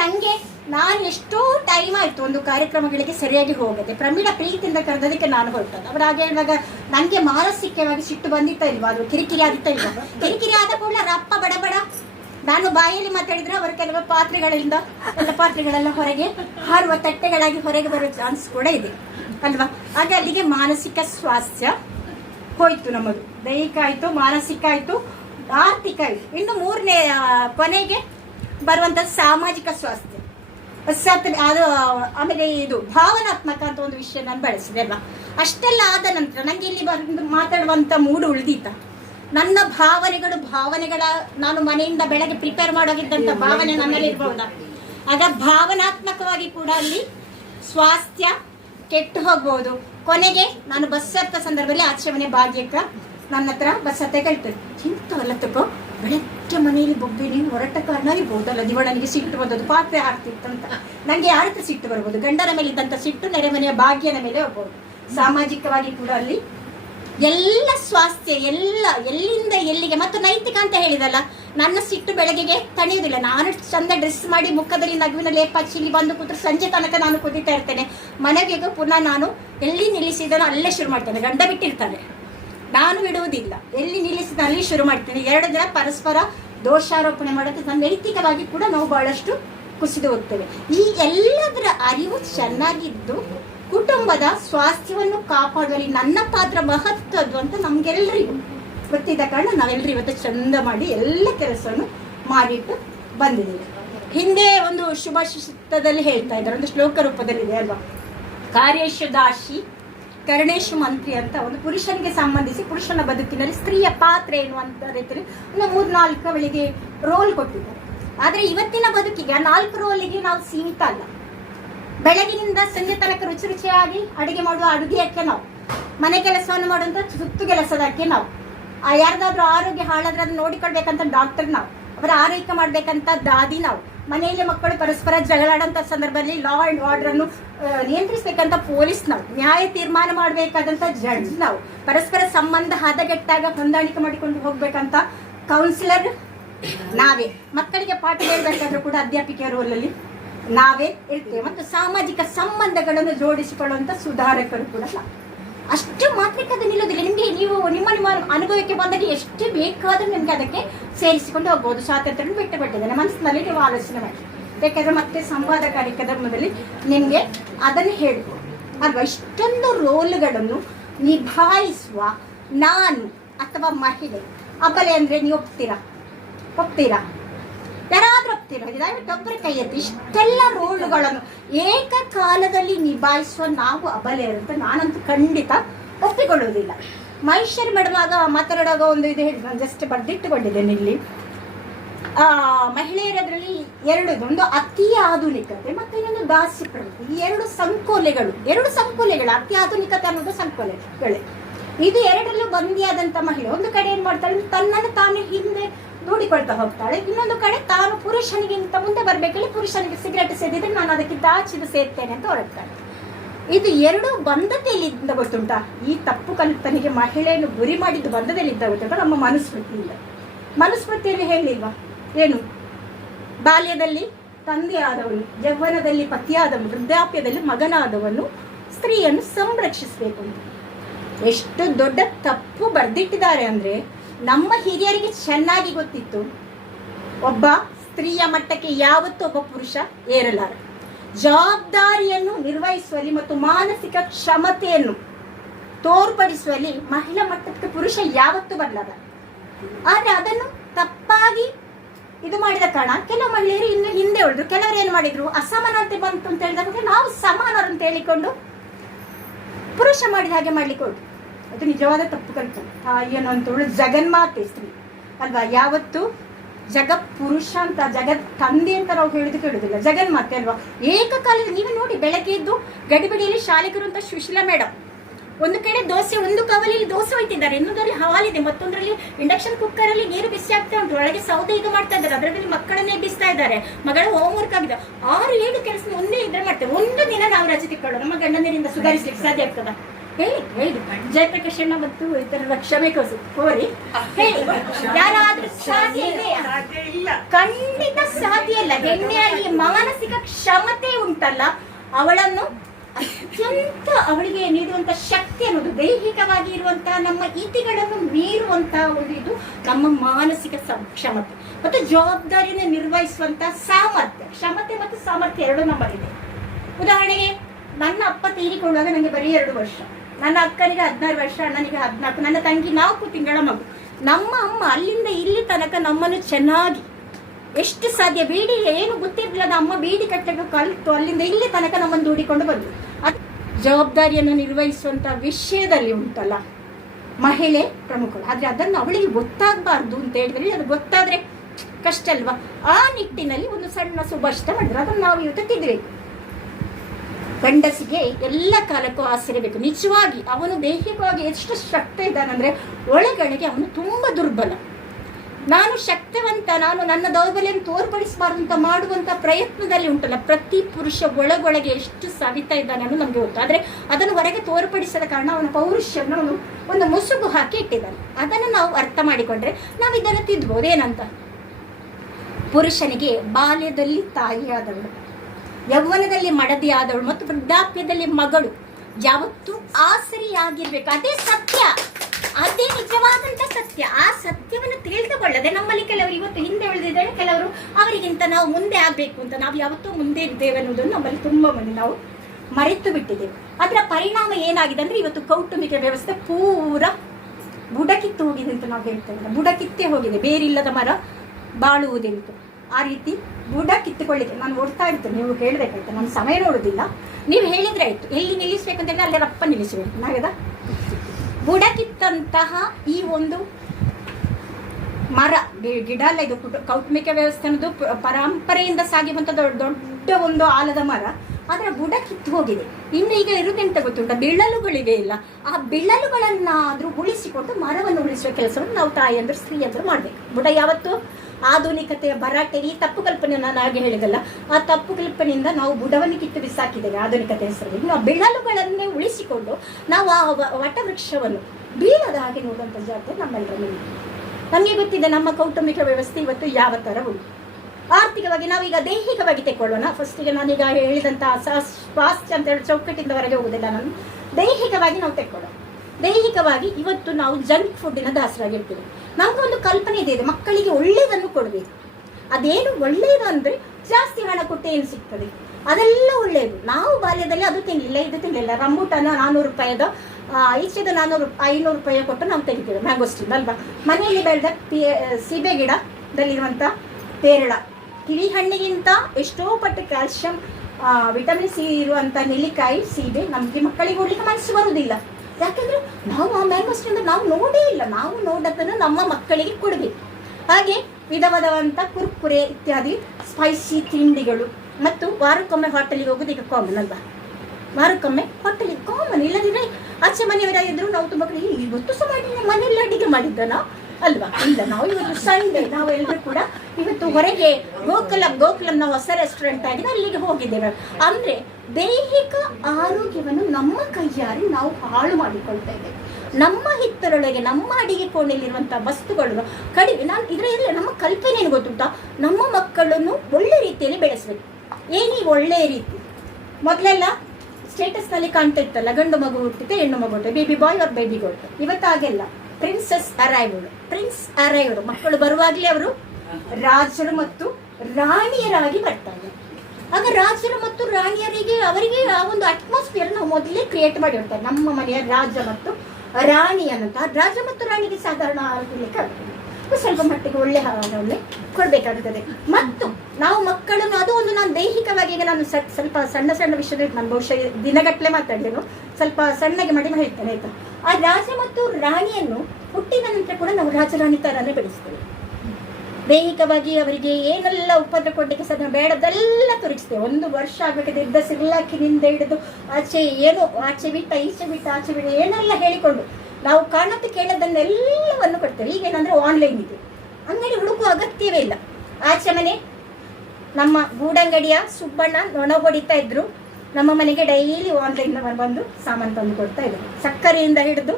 ನಾನು ಎಷ್ಟೋ ಟೈಮ್ ಆಯಿತು ಒಂದು ಕಾರ್ಯಕ್ರಮಗಳಿಗೆ ಸರಿಯಾಗಿ ಹೋಗುತ್ತೆ. ಪ್ರಮೀಳಾ ಪ್ರೀತಿಯಿಂದ ಕರೆದೋದಕ್ಕೆ ನಾನು ಹೊರಟದ್ದು. ಅವ್ರು ಹಾಗೆ ಹೇಳಿದಾಗ ನನಗೆ ಮಾನಸಿಕವಾಗಿ ಸಿಟ್ಟು ಬಂದಿತ್ತ ಇಲ್ವಾ? ಅದು ಕಿರಿಕಿರಿ ಆದಿತ್ತ ಇಲ್ವಾ? ಕಿರಿಕಿರಿ ಆದ ಕೂಡಲೇ ರಪ್ಪ ಬಡಬಡ ನಾನು ಬಾಯಲ್ಲಿ ಮಾತಾಡಿದ್ರೆ ಅವರು ಕೆಲವು ಪಾತ್ರೆಗಳೆಲ್ಲ ಹೊರಗೆ ಹಾರುವ ತಟ್ಟೆಗಳಾಗಿ ಹೊರಗೆ ಬರೋ ಚಾನ್ಸ್ ಕೂಡ ಇದೆ ಅಲ್ವಾ? ಹಾಗೆ ಅಲ್ಲಿಗೆ ಮಾನಸಿಕ ಸ್ವಾಸ್ಥ್ಯ ಹೋಯ್ತು. ನಮ್ಮದು ದೈಹಿಕ ಆಯಿತು, ಮಾನಸಿಕ ಆಯಿತು, ಆರ್ಥಿಕ ಆಯಿತು. ಇನ್ನು 3ನೇ ಕೊನೆಗೆ ಬರುವಂಥ ಸಾಮಾಜಿಕ ಸ್ವಾಸ್ಥ್ಯ ಅದು. ಆಮೇಲೆ ಇದು ಭಾವನಾತ್ಮಕ ಅಂತ ಒಂದು ವಿಷಯ ನಾನು ಬಳಸಿದೆ ಅಲ್ವಾ? ಅಷ್ಟೆಲ್ಲ ಆದ ನಂತರ ನನಗೆ ಇಲ್ಲಿ ಬಂದು ಮಾತಾಡುವಂಥ ಮೂಡು ಉಳಿದೀತ. ನನ್ನ ಭಾವನೆಗಳ ನಾನು ಮನೆಯಿಂದ ಬೆಳಗ್ಗೆ ಪ್ರಿಪೇರ್ ಮಾಡೋಗಿದ್ದಂಥ ಭಾವನೆ ನನ್ನಲ್ಲಿ ಇರ್ಬೋದಾ? ಆಗ ಭಾವನಾತ್ಮಕವಾಗಿ ಕೂಡ ಅಲ್ಲಿ ಸ್ವಾಸ್ಥ್ಯ ಕೆಟ್ಟು ಹೋಗ್ಬೋದು. ಕೊನೆಗೆ ನಾನು ಬಸ್ ಹತ್ತ ಸಂದರ್ಭದಲ್ಲಿ ಆಚೆ ಮನೆ ಭಾಗ್ಯಕ್ಕ ನನ್ನ ಹತ್ರ ಬಸ್ ಹತ್ತ ಕೇಳ್ತೇನೆ, ಚಿಂತು ಅಲ್ಲ ತಗೋ ಬೆಳಗ್ಗೆ ಮನೆಯಲ್ಲಿ ಬೊಬ್ಬೆ ನೀನು ಹೊರಟ ಕಾರಣ ಇರ್ಬೋದಲ್ಲ, ದಿವಳನಿಗೆ ಸಿಟ್ಟು ಬಂದದ್ದು ಪಾತ್ರೆ ಆಗ್ತಿತ್ತಂತ. ನನಗೆ ಯಾರ ಹತ್ರ ಸಿಟ್ಟು ಬರ್ಬೋದು? ಗಂಡನ ಮೇಲೆ ಇದ್ದಂಥ ಸಿಟ್ಟು ನೆರೆಮನೆಯ ಭಾಗ್ಯನ ಮೇಲೆ ಹೋಗ್ಬೋದು. ಸಾಮಾಜಿಕವಾಗಿ ಕೂಡ ಅಲ್ಲಿ ಎಲ್ಲ ಸ್ವಾಸ್ಥ್ಯ ಎಲ್ಲ ಎಲ್ಲಿಂದ ಎಲ್ಲಿಗೆ. ಮತ್ತು ನೈತಿಕ ಅಂತ ಹೇಳಿದಲ್ಲ, ನನ್ನ ಸಿಟ್ಟು ಬೆಳಗ್ಗೆಗೆ ತಣಿಯುವುದಿಲ್ಲ. ನಾನು ಚಂದ ಡ್ರೆಸ್ ಮಾಡಿ ಮುಖದಲ್ಲಿ ನಗುವಿನ ಲೇಪ ಹಚ್ಚಿ ಇಲ್ಲಿ ಬಂದು ಕೂತ್ರು ಸಂಜೆ ತನಕ ನಾನು ಕುದಿತಾ ಇರ್ತೇನೆ. ಮನೆಗೆ ಪುನಃ ನಾನು ಎಲ್ಲಿ ನಿಲ್ಲಿಸಿದನೋ ಅಲ್ಲೇ ಶುರು ಮಾಡ್ತೇನೆ. ಗಂಡ ಬಿಟ್ಟಿರ್ತಾರೆ, ನಾನು ಬಿಡುವುದಿಲ್ಲ. ಎಲ್ಲಿ ನಿಲ್ಲಿಸಿದ ಅಲ್ಲಿ ಶುರು ಮಾಡ್ತೇನೆ. 2 ದಿನ ಪರಸ್ಪರ ದೋಷಾರೋಪಣೆ ಮಾಡೋದು. ನನ್ನ ನೈತಿಕವಾಗಿ ಕೂಡ ನಾವು ಬಹಳಷ್ಟು ಕುಸಿದು ಹೋಗ್ತೇವೆ. ಈ ಎಲ್ಲದರ ಅರಿವು ಚೆನ್ನಾಗಿದ್ದು ಕುಟುಂಬದ ಸ್ವಾಸ್ಥ್ಯವನ್ನು ಕಾಪಾಡುವಲ್ಲಿ ನನ್ನ ಪಾತ್ರ ಮಹತ್ವದ್ದು ಅಂತ ನಮಗೆಲ್ಲರಿಗೂ ಗೊತ್ತಿದ್ದ ಕಾರಣ ನಾವೆಲ್ಲರೂ ಇವತ್ತು ಚಂದ ಮಾಡಿ ಎಲ್ಲ ಕೆಲಸವನ್ನು ಮಾಡಿಟ್ಟು ಬಂದಿದ್ದೀವಿ. ಹಿಂದೆ ಒಂದು ಶುಭಾಷಿತದಲ್ಲಿ ಹೇಳ್ತಾ ಇದ್ದಾರೆ, ಒಂದು ಶ್ಲೋಕ ರೂಪದಲ್ಲಿದೆ ಅಲ್ವಾ, ಕಾರ್ಯೇಶು ದಾಶಿ ಕರಣೇಶು ಮಂತ್ರಿ ಅಂತ. ಒಂದು ಪುರುಷನಿಗೆ ಸಂಬಂಧಿಸಿ ಪುರುಷನ ಬದುಕಿನಲ್ಲಿ ಸ್ತ್ರೀಯ ಪಾತ್ರ ಏನು ಅಂತ ರೀತಿಯಲ್ಲಿ ಒಂದು 3-4 ಅವಳಿಗೆ ರೋಲ್ ಕೊಟ್ಟಿದ್ದಾರೆ. ಆದರೆ ಇವತ್ತಿನ ಬದುಕಿಗೆ 4 ರೋಲಿಗೆ ನಾವು ಸೀಮಿತ ಅಲ್ಲ. ಬೆಳಗಿನಿಂದ ಸಂಜೆ ತನಕ ರುಚಿ ರುಚಿಯಾಗಿ ಅಡುಗೆ ಮಾಡುವ ಅಡುಗೆಯಕ್ಕೆ ನಾವು, ಮನೆ ಕೆಲಸವನ್ನು ಮಾಡುವಂಥ ಸುತ್ತು ಕೆಲಸದಕ್ಕೆ ನಾವು, ಯಾರ್ದಾದ್ರೂ ಆರೋಗ್ಯ ಹಾಳಾದ್ರೆ ಅದನ್ನ ನೋಡಿಕೊಳ್ಬೇಕಂತ ಡಾಕ್ಟರ್ ನಾವು, ಅವರ ಆರೈಕೆ ಮಾಡ್ಬೇಕಂತ ದಾದಿ ನಾವು, ಮನೆಯಲ್ಲಿ ಮಕ್ಕಳು ಪರಸ್ಪರ ಜಗಳಾಡೋಂಥ ಸಂದರ್ಭದಲ್ಲಿ ಲಾ ಆ್ಯಂಡ್ ಆರ್ಡರನ್ನು ನಿಯಂತ್ರಿಸಬೇಕಂತ ಪೊಲೀಸ್ ನಾವು, ನ್ಯಾಯ ತೀರ್ಮಾನ ಮಾಡಬೇಕಾದಂಥ ಜಡ್ಜ್ ನಾವು, ಪರಸ್ಪರ ಸಂಬಂಧ ಹದಗೆಟ್ಟಾಗ ಹೊಂದಾಣಿಕೆ ಮಾಡಿಕೊಂಡು ಹೋಗ್ಬೇಕಂತ ಕೌನ್ಸಿಲರ್ ನಾವೇ, ಮಕ್ಕಳಿಗೆ ಪಾಠ ಹೇಳಬೇಕಾದ್ರೂ ಕೂಡ ಅಧ್ಯಾಪಿಕೆಯ ರೋಲಲ್ಲಿ ನಾವೇ ಇರ್ತೇವೆ. ಮತ್ತು ಸಾಮಾಜಿಕ ಸಂಬಂಧಗಳನ್ನು ಜೋಡಿಸಿಕೊಳ್ಳುವಂಥ ಸುಧಾರಕರು ಕೂಡ ನಾವು. ಅಷ್ಟು ಮಾತ್ರಕ್ಕೆ ಅದು ನಿಲ್ಲೋದಿಲ್ಲ. ನಿಮಗೆ ನಿಮ್ಮ ಅನುಭವಕ್ಕೆ ಬಂದಾಗ ಎಷ್ಟು ಬೇಕಾದರೂ ನಿಮಗೆ ಅದಕ್ಕೆ ಸೇರಿಸಿಕೊಂಡು ಹೋಗ್ಬೋದು. ಸ್ವಾತಂತ್ರ್ಯ ಬಿಟ್ಟಿದ್ದೇನೆ ಮನಸ್ಸಿನಲ್ಲಿ ನೀವು ಆಲೋಚನೆ ಮಾಡಿ, ಯಾಕೆಂದರೆ ಮತ್ತೆ ಸಂವಾದ ಕಾರ್ಯಕ್ರಮದಲ್ಲಿ ನಿಮಗೆ ಅದನ್ನು ಹೇಳ್ಬೋದು ಅಲ್ವಾ. ಇಷ್ಟೊಂದು ರೋಲ್ಗಳನ್ನು ನಿಭಾಯಿಸುವ ನಾನು ಅಥವಾ ಮಹಿಳೆ ಅಬಲೆ ಅಂದರೆ ನೀವು ಒಪ್ತೀರಾ? ಯಾರಾದ್ರೂ ಒಪ್ತೀರಾ? ದಯವಿಟ್ಟು ಒಬ್ಬರ ಕೈ ಎತ್ತಿ. ಇಷ್ಟೆಲ್ಲ ರೋಲ್ಗಳನ್ನು ಏಕಕಾಲದಲ್ಲಿ ನಿಭಾಯಿಸುವ ನಾವು ಅಬಲೆ ಅಂತ ನಾನಂತೂ ಖಂಡಿತ ಒಪ್ಪಿಕೊಳ್ಳುವುದಿಲ್ಲ. ಮಹೇಶ್ವರಿ ಮೇಡಮ್ ಆಗ ಮಾತನಾಡುವಾಗ ಒಂದು ಇದು ಹೇಳಿ ನಾನು ಜಸ್ಟ್ ಬರೆದಿಟ್ಟುಕೊಂಡಿದ್ದೇನೆ ಇಲ್ಲಿ. ಮಹಿಳೆಯರದ್ರಲ್ಲಿ 2 ಒಂದು ಅತಿ ಆಧುನಿಕತೆ ಮತ್ತು ಇನ್ನೊಂದು ದಾಸ್ಯ ಪ್ರವೃತ್ತಿ. ಈ 2 ಸಂಕೋಲೆಗಳು ಅತಿ ಆಧುನಿಕತೆ ಅನ್ನೋದು ಸಂಕೋಲೆಗಳೇ. ಇದು 2ರಲ್ಲೂ ಬಂದಿಯಾದಂಥ ಮಹಿಳೆ ಒಂದು ಕಡೆ ಏನು ಮಾಡ್ತಾಳೆ, ತನ್ನನ್ನು ತಾನು ಹಿಂದೆ ನೋಡಿಕೊಳ್ತಾ ಹೋಗ್ತಾಳೆ. ಇನ್ನೊಂದು ಕಡೆ ತಾನು ಪುರುಷನಿಗಿಂತ ಮುಂದೆ ಬರಬೇಕಲ್ಲಿ, ಪುರುಷನಿಗೆ ಸಿಗರೇಟ್ ಸೇದಿದ್ರೆ ನಾನು ಅದಕ್ಕಿಂತ ಆಚಿದು ಸೇರ್ತೇನೆ ಅಂತ ಹೊರಡ್ತಾಳೆ. ಇದು 2 ಬಂಧತೆಯಲ್ಲಿಂದ ಗೊತ್ತುಂಟಾ? ಈ ತಪ್ಪು ಕಲ್ಪನೆಗೆ ಮಹಿಳೆಯನ್ನು ಗುರಿ ಮಾಡಿದ್ದು ಬಂಧದಲ್ಲಿದ್ದ ಗೊತ್ತುಂಟ ನಮ್ಮ ಮನುಸ್ಮೃತಿಯಲ್ಲಿ ಹೇಳಿಲ್ವಾ? ಏನು, ಬಾಲ್ಯದಲ್ಲಿ ತಂದೆಯಾದವನು, ಯೌವನದಲ್ಲಿ ಪತಿಯಾದವನು, ವೃದ್ಧಾಪ್ಯದಲ್ಲಿ ಮಗನಾದವನು ಸ್ತ್ರೀಯನ್ನು ಸಂರಕ್ಷಿಸಬೇಕು ಅಂತ. ಎಷ್ಟು ದೊಡ್ಡ ತಪ್ಪು ಬರೆದಿಟ್ಟಿದ್ದಾರೆ ಅಂದರೆ, ನಮ್ಮ ಹಿರಿಯರಿಗೆ ಚೆನ್ನಾಗಿ ಗೊತ್ತಿತ್ತು ಒಬ್ಬ ಸ್ತ್ರೀಯ ಮಟ್ಟಕ್ಕೆ ಯಾವತ್ತೂ ಒಬ್ಬ ಪುರುಷ ಏರಲಾರ. ಜವಾಬ್ದಾರಿಯನ್ನು ನಿರ್ವಹಿಸುವಲ್ಲಿ ಮತ್ತು ಮಾನಸಿಕ ಕ್ಷಮತೆಯನ್ನು ತೋರ್ಪಡಿಸುವಲ್ಲಿ ಮಹಿಳಾ ಮಟ್ಟಕ್ಕೆ ಪುರುಷ ಯಾವತ್ತೂ ಬರಲಾರ. ಆದರೆ ಅದನ್ನು ತಪ್ಪಾಗಿ ಇದು ಮಾಡಿದ ಕಾರಣ ಕೆಲವು ಮಹಿಳೆಯರು ಇನ್ನು ಹಿಂದೆ ಉಳಿದ್ರು. ಕೆಲವರು ಏನು ಮಾಡಿದ್ರು, ಅಸಮಾನತೆ ಬಂತು ಅಂತ ಹೇಳಿದಾಗ ನಾವು ಸಮಾನರು ಅಂತ ಹೇಳಿಕೊಂಡು ಪುರುಷ ಮಾಡಿದ ಹಾಗೆ ಮಾಡ್ಲಿಕ್ಕೆ ಹೊರಟು. ಅದು ನಿಜವಾದ ತಪ್ಪು ಕಲ್ಪನೆ. ತಾಯಿಯನ್ನು ಅಂತವಳು ಜಗನ್ಮಾತೆ ಸ್ತ್ರೀ ಅಲ್ವಾ. ಯಾವತ್ತು ಪುರುಷ ಅಂತ ಜಗತ್ ತಂದೆ ಅಂತ ನಾವು ಕೇಳುದಿಲ್ಲ, ಜಗನ್ಮಾತೆ ಅಲ್ವಾ. ಏಕಕಾಲದಲ್ಲಿ ನೀವು ನೋಡಿ, ಬೆಳಗ್ಗೆ ಎದ್ದು ಗಡಿಬಿಡಿಯಲ್ಲಿ ಶಾಲೆಗರು ಅಂತ ಸುಶೀಲಾ ಮೇಡಮ್ ಒಂದು ಕಡೆ ಒಂದು ಕವಲಿಯಲ್ಲಿ ದೋಸೆ ಹೋಯ್ತಿದ್ದಾರೆ, ಇನ್ನೊಂದರಲ್ಲಿ ಹವಾಲಿದೆ, ಮತ್ತೊಂದರಲ್ಲಿ ಇಂಡಕ್ಷನ್ ಕುಕ್ಕರ್ ಅಲ್ಲಿ ನೀರು ಬಿಸಿ ಆಗ್ತಾ ಉಂಟು, ಒಳಗೆ ಸೌದೆ ಇದು ಮಾಡ್ತಾ ಇದ್ದಾರೆ, ಅದರಲ್ಲಿ ಮಕ್ಕಳನ್ನೇ ಎಬ್ಬಿಸ್ತಾ ಇದ್ದಾರೆ, ಮಗಳ ಹೋಮ್ ವರ್ಕ್ ಆಗಿದೆ. 6-7 ಕೆಲಸ ಒಂದೇ ಇದ್ರೆ ಮಾಡ್ತೇವೆ. ಒಂದು ದಿನ ನಾವು ರಜೆ ತಿಕ್ಕೊಳ್ಳೋಣ, ನಮ್ಮ ಗಂಡಂದಿರಿಂದ ಸುಧಾರಿಸ್ಲಿಕ್ಕೆ ಸಾಧ್ಯ ಆಗ್ತದ? ಹೇಳಿ ಜಯಪ್ರಕಾಶ್ ಅಣ್ಣ ಮತ್ತು ಇತರ ಕ್ಷಮೆ ಕೋರಿ ಹೇಳಿ, ಯಾರಾದ್ರೂ ಸಾಧ್ಯ ಇಲ್ಲ? ಖಂಡಿತ ಸಾಧ್ಯ ಇಲ್ಲ. ಹೆಣ್ಣೆಯಾಗಿ ಮಾನಸಿಕ ಕ್ಷಮತೆ ಉಂಟಲ್ಲ, ಅವಳನ್ನು ಅತ್ಯಂತ ಅವಳಿಗೆ ನೀಡುವಂತ ಶಕ್ತಿ ಅನ್ನೋದು ದೈಹಿಕವಾಗಿ ಇರುವಂತಹ ನಮ್ಮ ಇತಿಗಳನ್ನು ಮೀರುವಂತಹ ಒಂದು ಇದು ನಮ್ಮ ಮಾನಸಿಕ ಕ್ಷಮತೆ ಮತ್ತು ಜವಾಬ್ದಾರಿಯನ್ನು ನಿರ್ವಹಿಸುವಂತಹ ಸಾಮರ್ಥ್ಯ. ಕ್ಷಮತೆ ಮತ್ತು ಸಾಮರ್ಥ್ಯ 2 ನಮ್ಮಲ್ಲಿದೆ. ಉದಾಹರಣೆಗೆ, ನನ್ನ ಅಪ್ಪ ತೀರಿಕೊಳ್ಳುವಾಗ ನನಗೆ ಬರೀ 2 ವರ್ಷ, ನನ್ನ ಅಕ್ಕನಿಗೆ 16 ವರ್ಷ, ಅಣ್ಣನಿಗೆ 14, ನನ್ನ ತಂಗಿ 4 ತಿಂಗಳ ಮಗು. ನಮ್ಮ ಅಮ್ಮ ಅಲ್ಲಿಂದ ಇಲ್ಲಿ ತನಕ ನಮ್ಮನ್ನು ಚೆನ್ನಾಗಿ ಎಷ್ಟು ಸಾಧ್ಯ ಬೀಡಿ ಏನು ಗೊತ್ತಿರಲಿಲ್ಲದ ಅಮ್ಮ ಬೀಡಿ ಕಟ್ಟಕ್ಕೆ ಕಲಿತು ಅಲ್ಲಿಂದ ಇಲ್ಲಿ ತನಕ ನಮ್ಮನ್ನು ದೂಡಿಕೊಂಡು ಬಂದು. ಅದು ಜವಾಬ್ದಾರಿಯನ್ನು ನಿರ್ವಹಿಸುವಂಥ ವಿಷಯದಲ್ಲಿ ಉಂಟಲ್ಲ ಮಹಿಳೆ ಪ್ರಮುಖರು. ಆದರೆ ಅದನ್ನು ಅವಳಿಗೆ ಗೊತ್ತಾಗಬಾರ್ದು ಅಂತ ಹೇಳಿದ್ರೆ, ಅದು ಗೊತ್ತಾದರೆ ಕಷ್ಟ ಅಲ್ವಾ. ಆ ನಿಟ್ಟಿನಲ್ಲಿ ಒಂದು ಸಣ್ಣ ಸುಭಾಷಿತ ಮಾಡಿದ್ರು, ಅದನ್ನು ನಾವು ಇವತ್ತು ತಿದ್ದಬೇಕು. ಗಂಡಸಿಗೆ ಎಲ್ಲ ಕಾಲಕ್ಕೂ ಆಸರೆ ಬೇಕು. ನಿಜವಾಗಿ ಅವನು ದೈಹಿಕವಾಗಿ ಎಷ್ಟು ಶಕ್ತ ಇದ್ದಾನಂದರೆ ಒಳಗಡೆಗೆ ಅವನು ತುಂಬ ದುರ್ಬಲ. ನಾನು ಶಕ್ತಿವಂತ, ನಾನು ನನ್ನ ದೌರ್ಬಲ್ಯವನ್ನು ತೋರ್ಪಡಿಸಬಾರ್ದು ಅಂತ ಮಾಡುವಂಥ ಪ್ರಯತ್ನದಲ್ಲಿ ಉಂಟಲ್ಲ, ಪ್ರತಿ ಪುರುಷ ಒಳಗೊಳಗೆ ಎಷ್ಟು ಸವಿತಾ ಇದ್ದಾನೆ ಅನ್ನೋದು ನಮಗೆ ಗೊತ್ತು. ಆದರೆ ಅದನ್ನು ಹೊರಗೆ ತೋರ್ಪಡಿಸದ ಕಾರಣ ಅವನ ಪೌರುಷವನ್ನು ಅವನು ಒಂದು ಮುಸುಗು ಹಾಕಿ ಇಟ್ಟಿದ್ದಾನೆ. ಅದನ್ನು ನಾವು ಅರ್ಥ ಮಾಡಿಕೊಂಡ್ರೆ ನಾವು ಇದನ್ನು ತಿದ್ಬೋದು. ಏನಂತ? ಪುರುಷನಿಗೆ ಬಾಲ್ಯದಲ್ಲಿ ತಾಯಿಯಾದವಳು, ಯೌವನದಲ್ಲಿ ಮಡದಿಯಾದವಳು ಮತ್ತು ವೃದ್ಧಾಪ್ಯದಲ್ಲಿ ಮಗಳು ಯಾವತ್ತೂ ಆಸರಿಯಾಗಿರ್ಬೇಕು. ಅದೇ ಸತ್ಯ, ಅದೇ ನಿಜವಾದಂಥ ಸತ್ಯ. ಆ ಸತ್ಯವನ್ನು ತಿಳಿದುಕೊಳ್ಳದೆ ನಮ್ಮಲ್ಲಿ ಕೆಲವರು ಇವತ್ತು ಹಿಂದೆ ಉಳಿದಿದ್ದಾರೆ, ಕೆಲವರು ಅವರಿಗಿಂತ ನಾವು ಮುಂದೆ ಆಗಬೇಕು ಅಂತ ನಾವು ಯಾವತ್ತೂ ಮುಂದೆ ಇದ್ದೇವೆ ಅನ್ನೋದನ್ನು ನಮ್ಮಲ್ಲಿ ತುಂಬ ಮಂದಿ ನಾವು ಮರೆತು ಬಿಟ್ಟಿದ್ದೇವೆ. ಅದರ ಪರಿಣಾಮ ಏನಾಗಿದೆ ಅಂದರೆ ಇವತ್ತು ಕೌಟುಂಬಿಕ ವ್ಯವಸ್ಥೆ ಪೂರ ಬುಡಕಿತ್ತು ಹೋಗಿದೆ ಅಂತ ನಾವು ಹೇಳ್ತೇವೆ. ಬುಡಕಿತ್ತೇ ಹೋಗಿದೆ, ಬೇರಿಲ್ಲದ ಮರ ಬಾಳುವುದೆಂತು. ಆ ರೀತಿ ಬುಡ ಕಿತ್ತುಕೊಳ್ಳಿಕ್ಕೆ ನಾನು ಓಡ್ತಾ ಇರ್ತೇನೆ. ನೀವು ಹೇಳಬೇಕಾಯ್ತು, ನಾನು ಸಮಯ ನೋಡೋದಿಲ್ಲ, ನೀವು ಹೇಳಿದ್ರೆ ಆಯಿತು. ಎಲ್ಲಿ ನಿಲ್ಲಿಸ್ಬೇಕಂತೇಳಿ ಅಲ್ಲೇ ರಪ್ಪ ನಿಲ್ಲಿಸಬೇಕು. ನಾಗದ ಬುಡ ಕಿತ್ತಂತಹ ಈ ಒಂದು ಮರ, ಗಿಡ ಅಲ್ಲ ಇದು, ಕೌಟುಂಬಿಕ ವ್ಯವಸ್ಥೆ ಅನ್ನೋದು ಪರಂಪರೆಯಿಂದ ಸಾಗಿ ಬಂದ ದೊಡ್ಡ ಒಂದು ಆಲದ ಮರ. ಅದರ ಬುಡ ಕಿತ್ತು ಹೋಗಿದೆ. ಇನ್ನು ಈಗ ಇರುವುದೆಂತ ಗೊತ್ತುಂಟ, ಬಿಳ್ಳಲುಗಳಿವೆ ಇಲ್ಲ, ಆ ಬಿಳ್ಳಲುಗಳನ್ನಾದರೂ ಉಳಿಸಿಕೊಂಡು ಮರವನ್ನು ಉಳಿಸುವ ಕೆಲಸವನ್ನು ನಾವು ತಾಯಿಯಂದ್ರು ಸ್ತ್ರೀಯಂದ್ರು ಮಾಡಬೇಕು. ಬುಡ ಯಾವತ್ತು ಆಧುನಿಕತೆಯ ಭರಾಟೆ, ಈ ತಪ್ಪು ಕಲ್ಪನೆ ನಾನು ಹಾಗೆ ಹೇಳಿದಲ್ಲ, ಆ ತಪ್ಪು ಕಲ್ಪನೆಯಿಂದ ನಾವು ಬುಡವನ್ನು ಕಿತ್ತು ಬಿಸಾಕಿದ್ದೇವೆ ಆಧುನಿಕತೆ ಹೆಸರಲ್ಲಿ. ಇನ್ನು ಆ ಬಿಳ್ಳಲುಗಳನ್ನೇ ಉಳಿಸಿಕೊಂಡು ನಾವು ಆ ವಟವೃಕ್ಷವನ್ನು ಬೀಳದ ಹಾಗೆ ನೋಡುವಂಥ ಜವಾಬ್ದಾರಿ ನಮ್ಮೆಲ್ಲರ ಮೇಲೆ. ನಮಗೆ ಗೊತ್ತಿದೆ ನಮ್ಮ ಕೌಟುಂಬಿಕ ವ್ಯವಸ್ಥೆ ಇವತ್ತು ಯಾವ ಥರ ಉಂಟು. ಆರ್ಥಿಕವಾಗಿ ನಾವೀಗ ದೈಹಿಕವಾಗಿ ತೆಕ್ಕೊಳ್ಳೋಣ. ಫಸ್ಟಿಗೆ ನಾನೀಗ ಹೇಳಿದಂತಹ ಸ್ವಾಸ್ಥ್ಯ ಅಂತ ಹೇಳಿ ಚೌಕಟ್ಟಿಂದ ಹೊರಗೆ ಹೋಗುವುದಿಲ್ಲ, ನಾನು ದೈಹಿಕವಾಗಿ ನಾವು ತೆಕ್ಕೊಳ್ಳೋಣ. ದೈಹಿಕವಾಗಿ ಇವತ್ತು ನಾವು ಜಂಕ್ ಫುಡ್ಡಿನ ದಾಸರಾಗಿರ್ತೀವಿ. ನಮಗೊಂದು ಕಲ್ಪನೆ ಇದೆ, ಮಕ್ಕಳಿಗೆ ಒಳ್ಳೆಯದನ್ನು ಕೊಡಬೇಕು. ಅದೇನು ಒಳ್ಳೆಯದು ಅಂದರೆ ಜಾಸ್ತಿ ಹಣ ಕೊಟ್ಟು ಏನು ಸಿಗ್ತದೆ, ಅದೆಲ್ಲ ಒಳ್ಳೆಯದು. ನಾವು ಬಾಲ್ಯದಲ್ಲಿ ಅದು ತಿನ್ನಲಿಲ್ಲ, ಇದು ತಿನ್ನಲಿಲ್ಲ. ರಂಬೂಟನ 400 ರೂಪಾಯಿದ, ಈಚೆದ 500 ರೂಪಾಯಿ ಕೊಟ್ಟು ನಾವು ತೆಗಿತೇವೆ ಮ್ಯಾಂಗೋಸ್ಟಿನ್ ಅಲ್ವಾ. ಮನೆಯಲ್ಲಿ ಬೆಳೆದ ಸೀಬೆ ಗಿಡದಲ್ಲಿರುವಂಥ ಪೇರಳ, ಕಿವಿ ಹಣ್ಣಿಗಿಂತ ಎಷ್ಟೋ ಪಟ್ಟು ಕ್ಯಾಲ್ಶಿಯಂ, ವಿಟಮಿನ್ ಸಿ ಇರುವಂಥ ನೆಲ್ಲಿಕಾಯಿ, ಸೀಬೆ ನಮಗೆ ಮಕ್ಕಳಿಗೆ ಕೊಡಲಿಕ್ಕೆ ಮನಸ್ಸು ಬರುವುದಿಲ್ಲ. ಯಾಕೆಂದರೆ ನಾವು ಆ ಮ್ಯಾಂಗೋಸ್ಟಿನ್ ನಾವು ನೋಡೇ ಇಲ್ಲ. ನಾವು ನೋಡೋದನ್ನು ನಮ್ಮ ಮಕ್ಕಳಿಗೆ ಕೊಡಬೇಕು. ಹಾಗೆ ವಿಧವಾದಂಥ ಕುರ್ಕುರೆ ಇತ್ಯಾದಿ ಸ್ಪೈಸಿ ತಿಂಡಿಗಳು. ಮತ್ತು ವಾರಕ್ಕೊಮ್ಮೆ ಹೋಟೆಲಿಗೆ ಹೋಗೋದು ಈಗ ಕಾಮನ್ ಅಲ್ವಾ. ವಾರಕ್ಕೊಮ್ಮೆ ಹೋಟೆಲಿಗೆ ಕಾಮನ್. ಇಲ್ಲದಿದ್ದರೆ ಆಚೆ ಮನೆಯವರಾಗಿದ್ದರು ನಾವು ತುಂಬ ಕಡೆ ಇವತ್ತು ಸಹ ಮಾಡಿ ಮನೆಯಲ್ಲಿ ಅಡುಗೆ ಮಾಡಿದ್ದನಾ ಅಲ್ವಾ. ಇಲ್ಲ, ನಾವು ಇವತ್ತು ಸಂಡೇ ನಾವು ಎಲ್ಲರೂ ಕೂಡ ಇವತ್ತು ಹೊರಗೆ ಗೋಕುಲಂ ನಾವು ಹೊಸ ರೆಸ್ಟೋರೆಂಟ್ ಆಗಿದೆ ಅಲ್ಲಿಗೆ ಹೋಗಿದ್ದೇವೆ. ಅಂದರೆ ದೈಹಿಕ ಆರೋಗ್ಯವನ್ನು ನಮ್ಮ ಕೈಯಾರಿ ನಾವು ಹಾಳು ಮಾಡಿಕೊಳ್ತಾ ಇದ್ದೇವೆ. ನಮ್ಮ ಹಿತ್ತರೊಳಗೆ ನಮ್ಮ ಅಡಿಗೆ ಕೋಣೆಯಲ್ಲಿರುವಂಥ ವಸ್ತುಗಳು ಕಡಿಮೆ. ನಾನು ಇದರಲ್ಲಿ ನಮ್ಮ ಕಲ್ಪನೆ ಏನು ಗೊತ್ತುಂಟಾ, ನಮ್ಮ ಮಕ್ಕಳನ್ನು ಒಳ್ಳೆ ರೀತಿಯಲ್ಲಿ ಬೆಳೆಸಬೇಕು. ಏನಿ ಒಳ್ಳೆಯ ರೀತಿ. ಮೊದಲೆಲ್ಲ ಸ್ಟೇಟಸ್ನಲ್ಲಿ ಕಾಣ್ತಾ ಇತ್ತಲ್ಲ, ಗಂಡು ಮಗು ಹುಟ್ಟಿతే ಹೆಣ್ಣು ಮಗು ಹುಟ್ಟಿದೆ, baby boy or baby girl. ಇವತ್ತಾಗೆಲ್ಲ ಪ್ರಿನ್ಸಸ್ ಅರೈವ್ಡ್, ಪ್ರಿನ್ಸ್ ಅರೈವ್ಡ್. ಮಕ್ಕಳು ಬರುವಾಗಲೇ ಅವರು ರಾಜರು ಮತ್ತು ರಾಣಿಯರಾಗಿ ಬರ್ತಾರೆ. ಆಗ ರಾಜರು ಮತ್ತು ರಾಣಿಯರಿಗೆ ಅವರಿಗೆ ಆ ಒಂದು ಅಟ್ಮಾಸ್ಫಿಯರ್ ನಾವು ಮೊದಲೇ ಕ್ರಿಯೇಟ್ ಮಾಡಿ ಇರ್ತಾರೆ. ನಮ್ಮ ಮನೆಯ ರಾಜ ಮತ್ತು ರಾಣಿ ಅನ್ನೋಂಥ ರಾಜ ಮತ್ತು ರಾಣಿಗೆ ಸಾಧಾರಣ ಆರೋಗ್ಯಕ್ಕೆ ಸ್ವಲ್ಪ ಮಟ್ಟಿಗೆ ಒಳ್ಳೆ ಆಹಾರವನ್ನೇ ಕೊಡಬೇಕಾಗುತ್ತದೆ. ಮತ್ತು ನಾವು ಮಕ್ಕಳನ್ನು ಅದು ಒಂದು ನಾನು ದೈಹಿಕವಾಗಿ ಈಗ ನಾನು ಸ್ವಲ್ಪ ಸಣ್ಣ ವಿಷಯದಲ್ಲಿ ನಾನು ಬಹುಶಃ ದಿನಗಟ್ಟಲೆ ಮಾತಾಡಿದೆನು, ಸ್ವಲ್ಪ ಸಣ್ಣಗೆ ಮಾಡಿ ಹೇಳ್ತೇನೆ ಆಯ್ತಾ. ಆ ರಾಜ ಮತ್ತು ರಾಣಿಯನ್ನು ಹುಟ್ಟಿದ ನಂತರ ಕೂಡ ನಾವು ರಾಜರಾಣಿ ಥರನೇ ಬೆಳೆಸ್ತೇವೆ. ದೈಹಿಕವಾಗಿ ಅವರಿಗೆ ಏನೆಲ್ಲ ಉಪದ್ರ ಕೊಡಲಿಕ್ಕೆ ಸಾಧ್ಯ ಬೇಡದೆಲ್ಲ ತೋರಿಸ್ತೇವೆ. 1 ವರ್ಷ ಆಗಬೇಕಿದೆ ಇದ್ದ ಸಿರ್ಲಾಕಿನಿಂದ ಹಿಡಿದು ಆಚೆ ಬಿಟ್ಟ ಆಚೆ ಬಿಟ್ಟ ಏನೆಲ್ಲ ಹೇಳಿಕೊಂಡು ನಾವು ಕಾಣಕ್ಕೆ ಕೇಳೋದನ್ನೆಲ್ಲವನ್ನು ಕೊಡ್ತೇವೆ. ಈಗೇನಂದರೆ ಆನ್ಲೈನ್ ಇದೆ, ಅಂಗಡಿ ಹುಡುಕುವ ಅಗತ್ಯವೇ ಇಲ್ಲ. ಆಚೆ ಮನೆ ನಮ್ಮ ಗೂಡಂಗಡಿಯ ಸುಬ್ಬಣ್ಣ ನೊಣ ಹೊಡಿತಾ ಇದ್ರು, ನಮ್ಮ ಮನೆಗೆ ಡೈಲಿ ಆನ್ಲೈನ್ ಬಂದು ಸಾಮಾನು ತಂದು ಕೊಡ್ತಾ ಇದ್ರು. ಸಕ್ಕರೆಯಿಂದ ಹಿಡಿದು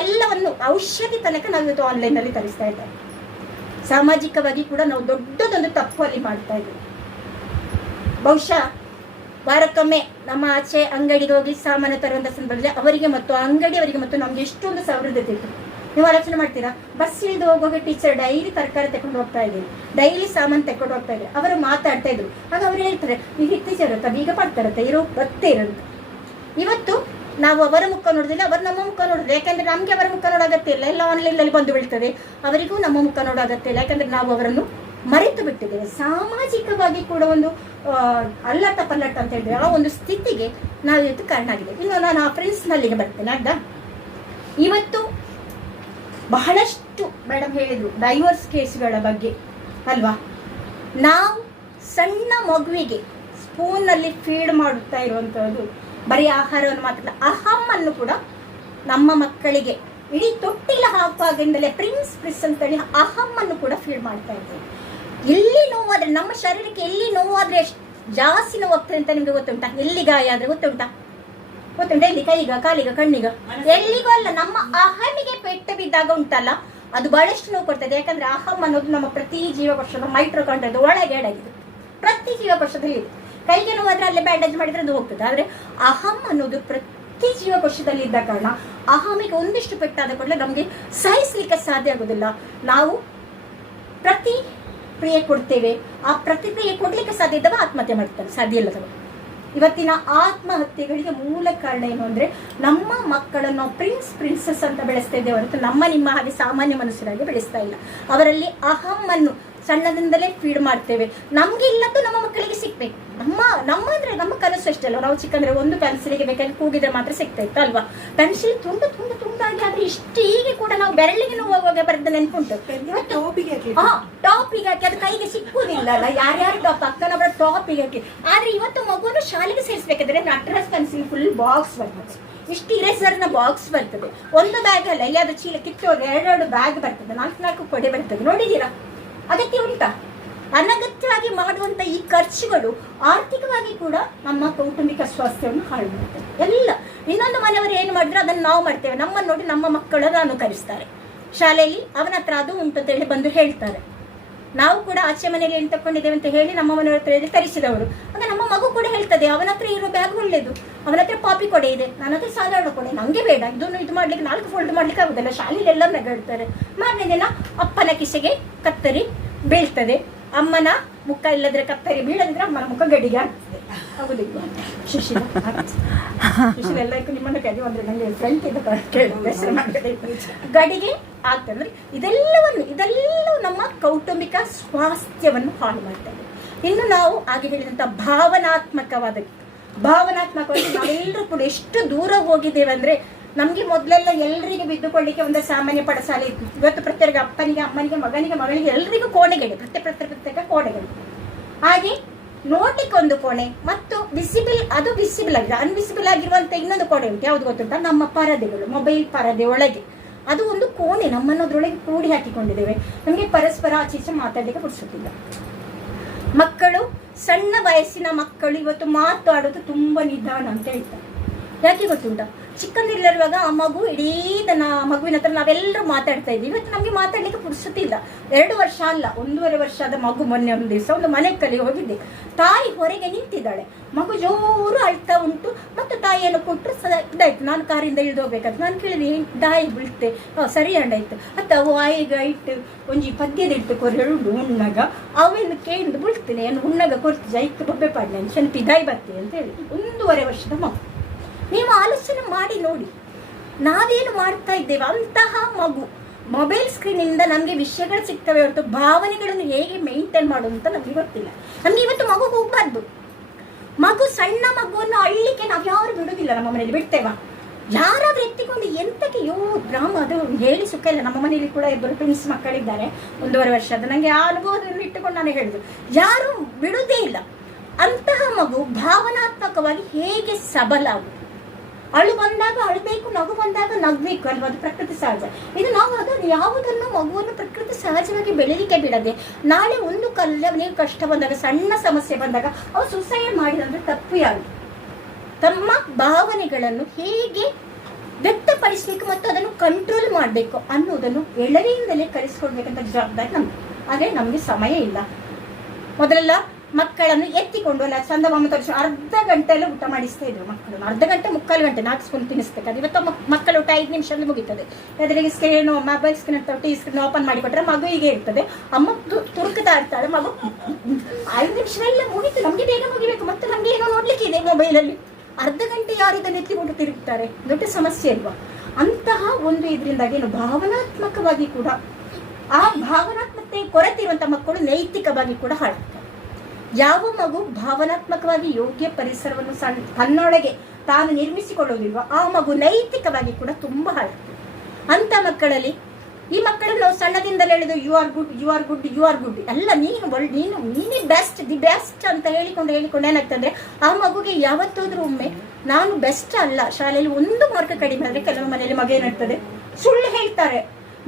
ಎಲ್ಲವನ್ನು ಔಷಧಿ ತನಕ ನಾವು ಇವತ್ತು ಆನ್ಲೈನಲ್ಲಿ ತರಿಸ್ತಾ ಇದ್ದೇವೆ. ಸಾಮಾಜಿಕವಾಗಿ ಕೂಡ ನಾವು ದೊಡ್ಡದೊಂದು ತಪ್ಪು ಅಲ್ಲಿ ಮಾಡ್ತಾ ಇದ್ದೀವಿ. ಬಹುಶಃ ವಾರಕ್ಕೊಮ್ಮೆ ನಮ್ಮ ಆಚೆ ಅಂಗಡಿಗೆ ಹೋಗಿ ಸಾಮಾನು ತರುವಂಥ ಸಂದರ್ಭದಲ್ಲಿ ಅವರಿಗೆ ಮತ್ತು ಅಂಗಡಿಯವರಿಗೆ ಮತ್ತು ನಮಗೆ ಎಷ್ಟೊಂದು ಸೌಲಭ್ಯ ಇತ್ತು. ನೀವು ಆಲೋಚನೆ ಮಾಡ್ತೀರಾ, ಬಸ್ ಇಳಿದು ಹೋಗುವಾಗ ಟೀಚರ್ ಡೈಲಿ ತರಕಾರಿ ತಗೊಂಡು ಹೋಗ್ತಾ ಇದ್ದೀವಿ, ಡೈಲಿ ಸಾಮಾನು ತಗೊಂಡು ಹೋಗ್ತಾ ಇದ್ದೀವಿ. ಅವರು ಮಾತಾಡ್ತಾ ಇದ್ರು. ಆಗ ಅವ್ರು ಹೇಳ್ತಾರೆ, ಈಗ ಟೀಚರ್ ಇರುತ್ತಾ, ಈಗ ಪಡ್ತಾರತ್ತ ಇರೋ ಗೊತ್ತೇ ಇರೋದು. ಇವತ್ತು ನಾವು ಅವರ ಮುಖ ನೋಡೋದಿಲ್ಲ, ಅವರು ನಮ್ಮ ಮುಖ ನೋಡೋದು. ಯಾಕಂದರೆ ನಮಗೆ ಅವರ ಮುಖ ನೋಡೋಗತ್ತೆ ಇಲ್ಲ, ಎಲ್ಲ ಆನ್ಲೈನಲ್ಲಿ ಬಂದು ಬೀಳ್ತದೆ. ಅವರಿಗೂ ನಮ್ಮ ಮುಖ ನೋಡೋಗತ್ತೆ ಇಲ್ಲ, ಯಾಕಂದರೆ ನಾವು ಅವರನ್ನು ಮರೆತು ಬಿಟ್ಟಿದ್ದೇವೆ. ಸಾಮಾಜಿಕವಾಗಿ ಕೂಡ ಒಂದು ಅಲ್ಲಟ ಪಲ್ಲಟ ಅಂತ ಹೇಳಿದ್ರೆ ಆ ಒಂದು ಸ್ಥಿತಿಗೆ ನಾವು ಇವತ್ತು ಕಾರಣ ಆಗಿದೆ. ಇನ್ನು ನಾನು ಆ ಫ್ರೆಂಡ್ಸ್ನಲ್ಲಿಗೆ ಬರ್ತೇನೆ ಆಯ್ತಾ. ಇವತ್ತು ಬಹಳಷ್ಟು ಮೇಡಮ್ ಹೇಳಿದರು ಡೈವರ್ಸ್ ಕೇಸ್ಗಳ ಬಗ್ಗೆ ಅಲ್ವಾ. ನಾವು ಸಣ್ಣ ಮಗುವಿಗೆ ಸ್ಪೂನಲ್ಲಿ ಫೀಡ್ ಮಾಡುತ್ತಾ ಇರುವಂಥದ್ದು ಬರೀ ಆಹಾರವನ್ನು ಮಾತ್ರ, ಅಹಮ್ಮನ್ನು ಕೂಡ ನಮ್ಮ ಮಕ್ಕಳಿಗೆ ಇಡೀ ತೊಟ್ಟಿಲ ಹಾಕುವಾಗಿಂದಲೇ ಪ್ರಿನ್ಸ್ ಅಂತೇಳಿ ಅಹಮ್ಮನ್ನು ಕೂಡ ಫೀಡ್ ಮಾಡ್ತಾ ಇದ್ದೇವೆ. ಎಲ್ಲಿ ನೋವಾದರೆ ನಮ್ಮ ಶರೀರಕ್ಕೆ ಎಲ್ಲಿ ನೋವಾದರೆ ಜಾಸ್ತಿ ನೋವಾಗ್ತದೆ ಅಂತ ನಿಮಗೆ ಗೊತ್ತುಂಟಾ? ಎಲ್ಲಿ ಗಾಯ ಆದರೆ ಗೊತ್ತುಂಟಾ? ಗೊತ್ತುಂಟ, ಎಲ್ಲಿ ಕೈಗ ಕಾಲಿಗ ಕಣ್ಣಿಗ ಎಲ್ಲಿಗೂ ಅಲ್ಲ. ನಮ್ಮ ಅಹಮಿಗೆ ಪೆಟ್ಟು ಬಿದ್ದಾಗ ಉಂಟಲ್ಲ, ಅದು ಬಹಳಷ್ಟು ನೋವು ಕೊಡ್ತದೆ. ಯಾಕಂದ್ರೆ ಅಹಂ ಅನ್ನೋದು ನಮ್ಮ ಪ್ರತಿ ಜೀವಕೋಶದ ಮೈಟ್ರೋಕಾಂಡ್ರಿಯದ ಒಳಗೆ ಅಡಗಿದೆ, ಪ್ರತಿ ಜೀವಕೋಶದಲ್ಲಿ ಇದೆ. ಕೈಗೆ ನೋವಾದ್ರೆ ಅಲ್ಲೇ ಬ್ಯಾಂಡೇಜ್ ಮಾಡಿದ್ರೆ ಅದು ಹೋಗ್ತದೆ. ಆದ್ರೆ ಅಹಂ ಅನ್ನೋದು ಪ್ರತಿ ಜೀವಕೋಶದಲ್ಲಿ ಇದ್ದ ಕಾರಣ ಅಹಮಿಗೆ ಒಂದಿಷ್ಟು ಪೆಟ್ಟಾದ ಕೂಡಲೇ ನಮಗೆ ಸಹಿಸ್ಲಿಕ್ಕೆ ಸಾಧ್ಯ ಆಗೋದಿಲ್ಲ. ನಾವು ಪ್ರತಿಕ್ರಿಯೆ ಕೊಡ್ತೇವೆ, ಆ ಪ್ರತಿಕ್ರಿಯೆ ಕೊಡ್ಲಿಕ್ಕೆ ಸಾಧ್ಯ ಇದ್ದವ ಆತ್ಮಹತ್ಯೆ ಮಾಡ್ತಾರೆ, ಸಾಧ್ಯ ಇಲ್ಲದವ. ಇವತ್ತಿನ ಆತ್ಮಹತ್ಯೆಗಳಿಗೆ ಮೂಲ ಕಾರಣ ಏನು ಅಂದ್ರೆ, ನಮ್ಮ ಮಕ್ಕಳನ್ನು ನಾವು ಪ್ರಿನ್ಸಸ್ ಅಂತ ಬೆಳೆಸ್ತಾ ಇದ್ದೇವೆ ಹೊರತು ನಮ್ಮ ನಿಮ್ಮ ಹಾಗೆ ಸಾಮಾನ್ಯ ಮನುಷ್ಯರಾಗಿ ಬೆಳೆಸ್ತಾ ಇಲ್ಲ. ಅವರಲ್ಲಿ ಅಹಮ್ಮನ್ನು ಸಣ್ಣದಿಂದಲೇ ಫೀಡ್ ಮಾಡ್ತೇವೆ. ನಮ್ಗೆ ಇಲ್ಲದ್ದು ನಮ್ಮ ಮಕ್ಕಳಿಗೆ ಸಿಗ್ಬೇಕು. ನಮ್ಮ ಅಂದ್ರೆ ನಮ್ಮ ಕನಸು ಅಷ್ಟಲ್ಲ. ನಾವು ಚಿಕ್ಕಂದ್ರೆ ಒಂದು ಪೆನ್ಸಿಲಿಗೆ ಬೇಕಾದ್ರೆ ಕೂಗಿದ್ರೆ ಮಾತ್ರ ಸಿಗ್ತಾ ಇತ್ತು ಅಲ್ವಾ. ಪೆನ್ಸಿಲ್ ತುಂಡಾಗಿ ಆದ್ರೆ ಇಷ್ಟು ಹೀಗೆ ಕೂಡ ನಾವು ಬೆರಳಿಗೆ ಹೋಗುವಾಗ ಬರೆದ ನೆನ್ಪುಂಟು. ಟಾಪಿಗೆ ಹಾಕಿ ಅದು ಕೈಗೆ ಸಿಕ್ಕುವುದಿಲ್ಲ ಅಲ್ಲ, ಯಾರ್ಯಾರು ಪಕ್ಕನವರ ಟಾಪಿಗೆ ಹಾಕಿ. ಆದ್ರೆ ಇವತ್ತು ಮಗುವನ್ನು ಶಾಲೆಗೆ ಸೇರಿಸಬೇಕಾದ್ರೆ ನಟರಾಜ್ ಪೆನ್ಸಿಲ್ ಫುಲ್ ಬಾಕ್ಸ್ ಬರ್ತದೆ, ಇಷ್ಟು ಇರೇಸರ್ನ ಬಾಕ್ಸ್ ಬರ್ತದೆ. ಒಂದು ಬ್ಯಾಗ್ ಅಲ್ಲ, ಎಲ್ಲಿಯಾದ್ರೂ ಚೀಲ ಕಿತ್ತೋದ್ರೆ 2 ಬ್ಯಾಗ್ ಬರ್ತದೆ, 4 ಕೊಡೆ ಬರ್ತದೆ. ನೋಡಿದೀರಾ? ಅಗತ್ಯ ಉಂಟಾ? ಅನಗತ್ಯವಾಗಿ ಮಾಡುವಂತ ಈ ಖರ್ಚುಗಳು ಆರ್ಥಿಕವಾಗಿ ಕೂಡ ನಮ್ಮ ಕೌಟುಂಬಿಕ ಸ್ವಾಸ್ಥ್ಯವನ್ನು ಹಾಳು ಮಾಡ್ತವೆ. ಎಲ್ಲ ಇನ್ನೊಂದು ಮನೆಯವರು ಏನು ಮಾಡಿದ್ರೆ ಅದನ್ನು ನಾವು ಮಾಡ್ತೇವೆ. ನಮ್ಮನ್ನು ನೋಡಿ ನಮ್ಮ ಮಕ್ಕಳನ್ನು ಅನುಕರಿಸ್ತಾರೆ. ಶಾಲೆಯಲ್ಲಿ ಅವನ ಹತ್ರ ಅದು ಉಂಟು ಅಂತ ಹೇಳಿ ಬಂದು ಹೇಳ್ತಾರೆ. ನಾವು ಕೂಡ ಆಚೆ ಮನೆಯಲ್ಲಿ ಏನು ತಕೊಂಡಿದ್ದೇವೆ ಅಂತ ಹೇಳಿ ನಮ್ಮ ಮನೆಯವ್ರ ಹತ್ರ ಹೇಳಿ ತರಿಸಿದವರು. ಆಗ ನಮ್ಮ ಮಗು ಕೂಡ ಹೇಳ್ತದೆ, ಅವನ ಹತ್ರ ಇರೋ ಬ್ಯಾಗ್ ಒಳ್ಳೇದು, ಅವನ ಹತ್ರ ಪಾಪಿ ಕೊಡೆ ಇದೆ, ನನ್ನ ಹತ್ರ ಸಾಧಾರಣ ಕೊಡೆ, ನಂಗೆ ಬೇಡ, ಇದನ್ನು ಇದು ಮಾಡ್ಲಿಕ್ಕೆ 4 ಫೋಲ್ಡ್ ಮಾಡ್ಲಿಕ್ಕೆ ಆಗುದಿಲ್ಲ. ಶಾಲೆಯಲ್ಲಿ ಎಲ್ಲ ನಗಾಡ್ತಾರೆ. ಮಾರನೇ ದಿನ ಅಪ್ಪನ ಕಿಸೆಗೆ ಕತ್ತರಿ ಬೀಳ್ತದೆ, ಅಮ್ಮನ ಮುಖ ಇಲ್ಲದ್ರೆ ಕತ್ತರಿ ಬೀಳದಿದ್ರೆ ಅಮ್ಮನ ಮುಖ ಗಡಿಗೆ ಆಗ್ತದೆ. ಆಗುದಿಲ್ಲ ಸುಶೀಲ ಎಲ್ಲಕ್ಕೂ ನಿಮ್ಮನ್ನು ಕರಿ ಅಂದ್ರೆ ನಂಗೆ ಫ್ರೆಂಡ್ ಗಡಿಗೆ ಆಗ್ತದೆ. ಅಂದ್ರೆ ಇದೆಲ್ಲವೂ ನಮ್ಮ ಕೌಟುಂಬಿಕ ಸ್ವಾಸ್ಥ್ಯವನ್ನು ಹಾಳು ಮಾಡ್ತದೆ. ಇನ್ನು ನಾವು ಹಾಗೆ ಹೇಳಿದಂತ ಭಾವನಾತ್ಮಕವಾಗಿ ನಾವೆಲ್ಲರೂ ಕೂಡ ಎಷ್ಟು ದೂರ ಹೋಗಿದ್ದೇವೆ ಅಂದ್ರೆ, ನಮ್ಗೆ ಮೊದಲೆಲ್ಲ ಎಲ್ರಿಗೂ ಬಿದ್ದುಕೊಳ್ಳಿಕ್ಕೆ ಒಂದು ಸಾಮಾನ್ಯ ಪಡಸಾಲೆ ಇತ್ತು. ಇವತ್ತು ಪ್ರತ್ಯೇಕ ಅಪ್ಪನಿಗೆ, ಅಮ್ಮನಿಗೆ, ಮಗನಿಗೆ, ಮಗಳಿಗೆ ಎಲ್ರಿಗೂ ಕೋಣೆಗಳು, ಪ್ರತ್ಯೇಕ ಕೋಣೆಗಳು. ಹಾಗೆ ನೋಟಿಗೊಂದು ಕೋಣೆ ಮತ್ತು ವಿಸಿಬಲ್ ಆಗಿದೆ. ಅನ್ವಿಸಿಬಲ್ ಆಗಿರುವಂತ ಇನ್ನೊಂದು ಕೋಣೆ ಉಂಟು. ಯಾವ್ದು ಗೊತ್ತುಂಟ? ನಮ್ಮ ಪರದೆಗಳು, ಮೊಬೈಲ್ ಪರದೆ ಒಳಗೆ ಅದು ಒಂದು ಕೋಣೆ, ನಮ್ಮನ್ನು ಅದ್ರೊಳಗೆ ಕೂಡಿ ಹಾಕಿಕೊಂಡಿದ್ದೇವೆ. ನಮಗೆ ಪರಸ್ಪರ ಆಚೀಚೆ ಮಾತಾಡಲಿಕ್ಕೆ ಕೊಡಿಸುತ್ತಿಲ್ಲ. ಮಕ್ಕಳು, ಸಣ್ಣ ವಯಸ್ಸಿನ ಮಕ್ಕಳು ಇವತ್ತು ಮಾತಾಡೋದು ತುಂಬಾ ನಿಧಾನ ಅಂತ ಹೇಳ್ತಾರೆ. ಯಾಕೆ ಗೊತ್ತುಂಟ? ಚಿಕ್ಕಂದಿರುವಾಗ ಆ ಮಗು ಇಡೀ ಮಗುವಿನ ಹತ್ರ ನಾವೆಲ್ಲರೂ ಮಾತಾಡ್ತಾ ಇದ್ವಿ. ಇವತ್ತು ನಮಗೆ ಮಾತಾಡ್ಲಿಕ್ಕೆ ಪುರ್ಸೊತ್ತಿಲ್ಲ. 2 ವರ್ಷ ಅಲ್ಲ, 1.5 ವರ್ಷದ ಮಗು ಮೊನ್ನೆ ಒಂದು ದಿವಸ ಒಂದು ಮನೆ ಕಲಿ ಹೋಗಿದ್ದೆ. ತಾಯಿ ಹೊರಗೆ ನಿಂತಿದ್ದಾಳೆ, ಮಗು ಜೋರು ಅಳ್ತಾ ಉಂಟು. ಮತ್ತು ತಾಯಿಯನ್ನು ಕೊಟ್ಟರು ಇದಾಯ್ತು. ನಾನು ಕಾರಿಂದ ಇಳಿದು ಹೋಗ್ಬೇಕಾದ್ರೆ ನಾನು ಕೇಳಿದೆ, ದಾಯಿ ಬೀಳ್ತೆ, ಸರಿ ಅಂಡಾಯ್ತು ಅತ್ತ ವಾಯಿಗ ಇಟ್ಟು ಒಂಜಿ ಪದ್ಯದಿಟ್ಟು ಕೊರೆಳು ಉಣ್ಣಗ ಅವೆಂದು ಕೇಂದು ಬೀಳ್ತೇನೆ, ಏನು ಉಣ್ಣಗ ಕೊರ್ತಿಜ ಇತ್ತು ಬೊಬ್ಬೆ ಪಾಡ್ನೆ ಶನಿಪಿ ದಾಯಿ ಬರ್ತೆ ಅಂತ ಹೇಳಿ. 1.5 ವರ್ಷದ ಮಗು. ನೀವು ಆಲೋಚನೆ ಮಾಡಿ ನೋಡಿ, ನಾವೇನು ಮಾಡ್ತಾ ಇದ್ದೇವೆ. ಅಂತಹ ಮಗು ಮೊಬೈಲ್ ಸ್ಕ್ರೀನಿಂದ ನಮಗೆ ವಿಷಯಗಳು ಸಿಗ್ತವೆ ಹೊರತು ಭಾವನೆಗಳನ್ನು ಹೇಗೆ ಮೇಂಟೈನ್ ಮಾಡೋದು ಅಂತ ನಮಗೆ ಗೊತ್ತಿಲ್ಲ. ನಮ್ಗೆ ಇವತ್ತು ಮಗು ಹೋಗ್ಬಾರ್ದು. ಸಣ್ಣ ಮಗುವನ್ನು ಅಳ್ಳಿಕ್ಕೆ ನಾವು ಯಾರು ಬಿಡುವುದಿಲ್ಲ. ನಮ್ಮ ಮನೆಯಲ್ಲಿ ಬಿಡ್ತೇವಾ? ಯಾರಾದ್ರೂ ಎತ್ತಿಕೊಂಡು ಎಂತಕ್ಕೆ ಡ್ರಾಮ, ಅದು ಹೇಳಿ ಸುಖ ಇಲ್ಲ. ನಮ್ಮ ಮನೆಯಲ್ಲಿ ಕೂಡ 2 ಟ್ವಿನ್ಸ್ ಮಕ್ಕಳಿದ್ದಾರೆ, 1.5 ವರ್ಷದ. ನನಗೆ ಆ ಅನುಭವದಲ್ಲಿ ಇಟ್ಟುಕೊಂಡು ನಾನು ಹೇಳಿದ್ದು, ಯಾರು ಬಿಡುವುದೇ ಇಲ್ಲ. ಅಂತಹ ಮಗು ಭಾವನಾತ್ಮಕವಾಗಿ ಹೇಗೆ ಸಬಲ ಆಗುವುದು? ಅಳು ಬಂದಾಗ ಅಳಬೇಕು, ನಗು ಬಂದಾಗ ನಗಬೇಕು ಅಲ್ವಾ? ಅದು ಪ್ರಕೃತಿ ಸಹಜ. ಇದು ನಾವು ಅದನ್ನು ಯಾವುದನ್ನು ಮಗುವನ್ನು ಪ್ರಕೃತಿ ಸಹಜವಾಗಿ ಬೆಳೀಲಿಕ್ಕೆ ಬಿಡದೆ, ನಾಳೆ ಒಂದು ಕಲ್ಲ ನೀವು ಕಷ್ಟ ಬಂದಾಗ, ಸಣ್ಣ ಸಮಸ್ಯೆ ಬಂದಾಗ ಅವು ಸುಸೈಡ್ ಮಾಡಿದಂದ್ರೆ ತಪ್ಪು ಯಾವುದು? ತಮ್ಮ ಭಾವನೆಗಳನ್ನು ಹೇಗೆ ವ್ಯಕ್ತಪಡಿಸಬೇಕು ಮತ್ತು ಅದನ್ನು ಕಂಟ್ರೋಲ್ ಮಾಡಬೇಕು ಅನ್ನೋದನ್ನು ಎಳವೆಯಿಂದಲೇ ಕಲಿಸ್ಕೊಡ್ಬೇಕಂತ ಜವಾಬ್ದಾರಿ ನಮ್ಗೆ. ಆದರೆ ನಮಗೆ ಸಮಯ ಇಲ್ಲ. ಮೊದಲೆಲ್ಲ ಮಕ್ಕಳನ್ನು ಎತ್ತಿಕೊಂಡು ಅಲ್ಲ ಚಂದ ತೋರಿಸಿ ಅರ್ಧ ಗಂಟೆಲ್ಲ ಊಟ ಮಾಡಿಸ್ತಾ ಇದ್ರು ಮಕ್ಕಳನ್ನು. ಅರ್ಧ ಗಂಟೆ, 3/4 ಗಂಟೆ, 4 ಸ್ಪೂನ್ ತಿನ್ನಿಸ್ಬೇಕಾದ್ರೆ. ಇವತ್ತು ಮಕ್ಕಳ ಊಟ 5 ನಿಮಿಷದಲ್ಲಿ ಮುಗಿತದೆ. ಎದುರಿಗೆ ಸ್ಕ್ರೀನು, ಮೊಬೈಲ್ ಸ್ಕ್ರೀನ್ ಇರ್ತಾವೆ, ಟಿ ಸ್ಕ್ರೀನ್ ಓಪನ್ ಮಾಡಿಕೊಟ್ರೆ ಮಗು ಹೀಗೆ ಇರ್ತದೆ. ಅಮ್ಮ ತುರುಕ್ತಾ ಇರ್ತಾಳೆ, ಮಗು 5 ನಿಮಿಷದಲ್ಲ ಮುಗಿತು. ನಮಗೆ ಬೇಗ ಮುಗಿಬೇಕು, ಮತ್ತೆ ನಮ್ಗೆ ಏನೋ ನೋಡ್ಲಿಕ್ಕೆ ಇದೆ ಮೊಬೈಲಲ್ಲಿ. ಅರ್ಧ ಗಂಟೆ ಯಾರು ಇದನ್ನು ಎತ್ತಿಕೊಂಡು ತಿರುಗ್ತಾರೆ? ದೊಡ್ಡ ಸಮಸ್ಯೆ ಅಲ್ವಾ? ಅಂತಹ ಒಂದು ಇದರಿಂದಾಗಿ ಏನು ಭಾವನಾತ್ಮಕವಾಗಿ ಕೂಡ, ಆ ಭಾವನಾತ್ಮಕತೆ ಕೊರತೆ ಇರುವಂತಹ ಮಕ್ಕಳು ನೈತಿಕವಾಗಿ ಕೂಡ ಹಾಳಾಗ್ತಾರೆ. ಯಾವ ಮಗು ಭಾವನಾತ್ಮಕವಾಗಿ ಯೋಗ್ಯ ಪರಿಸರವನ್ನು ತನ್ನೊಳಗೆ ತಾನು ನಿರ್ಮಿಸಿಕೊಳ್ಳುವುದಿಲ್ವ, ಆ ಮಗು ನೈತಿಕವಾಗಿ ಕೂಡ ತುಂಬಾ ಹಾಳಾಗ್ತದೆ. ಅಂತ ಮಕ್ಕಳಲ್ಲಿ, ಈ ಮಕ್ಕಳನ್ನು ನಾವು ಸಣ್ಣದಿಂದಲೇ ಹೇಳಿದ್ರು, ಯು ಆರ್ ಗುಡ್ ಎಲ್ಲ ನೀನೇ ದಿ ಬೆಸ್ಟ್ ಅಂತ ಹೇಳಿಕೊಂಡು ಏನಾಗ್ತದೆ, ಆ ಮಗುಗೆ ಯಾವತ್ತಾದ್ರೂ ಒಮ್ಮೆ ನಾನು ಬೆಸ್ಟ್ ಅಲ್ಲ, ಶಾಲೆಯಲ್ಲಿ 1 ಮಾರ್ಕ್ ಕಡಿಮೆ ಆದರೆ ಕೆಲವು ಮನೆಯಲ್ಲಿ ಮಗ ಏನಾಗ್ತದೆ, ಸುಳ್ಳು ಹೇಳ್ತಾರೆ.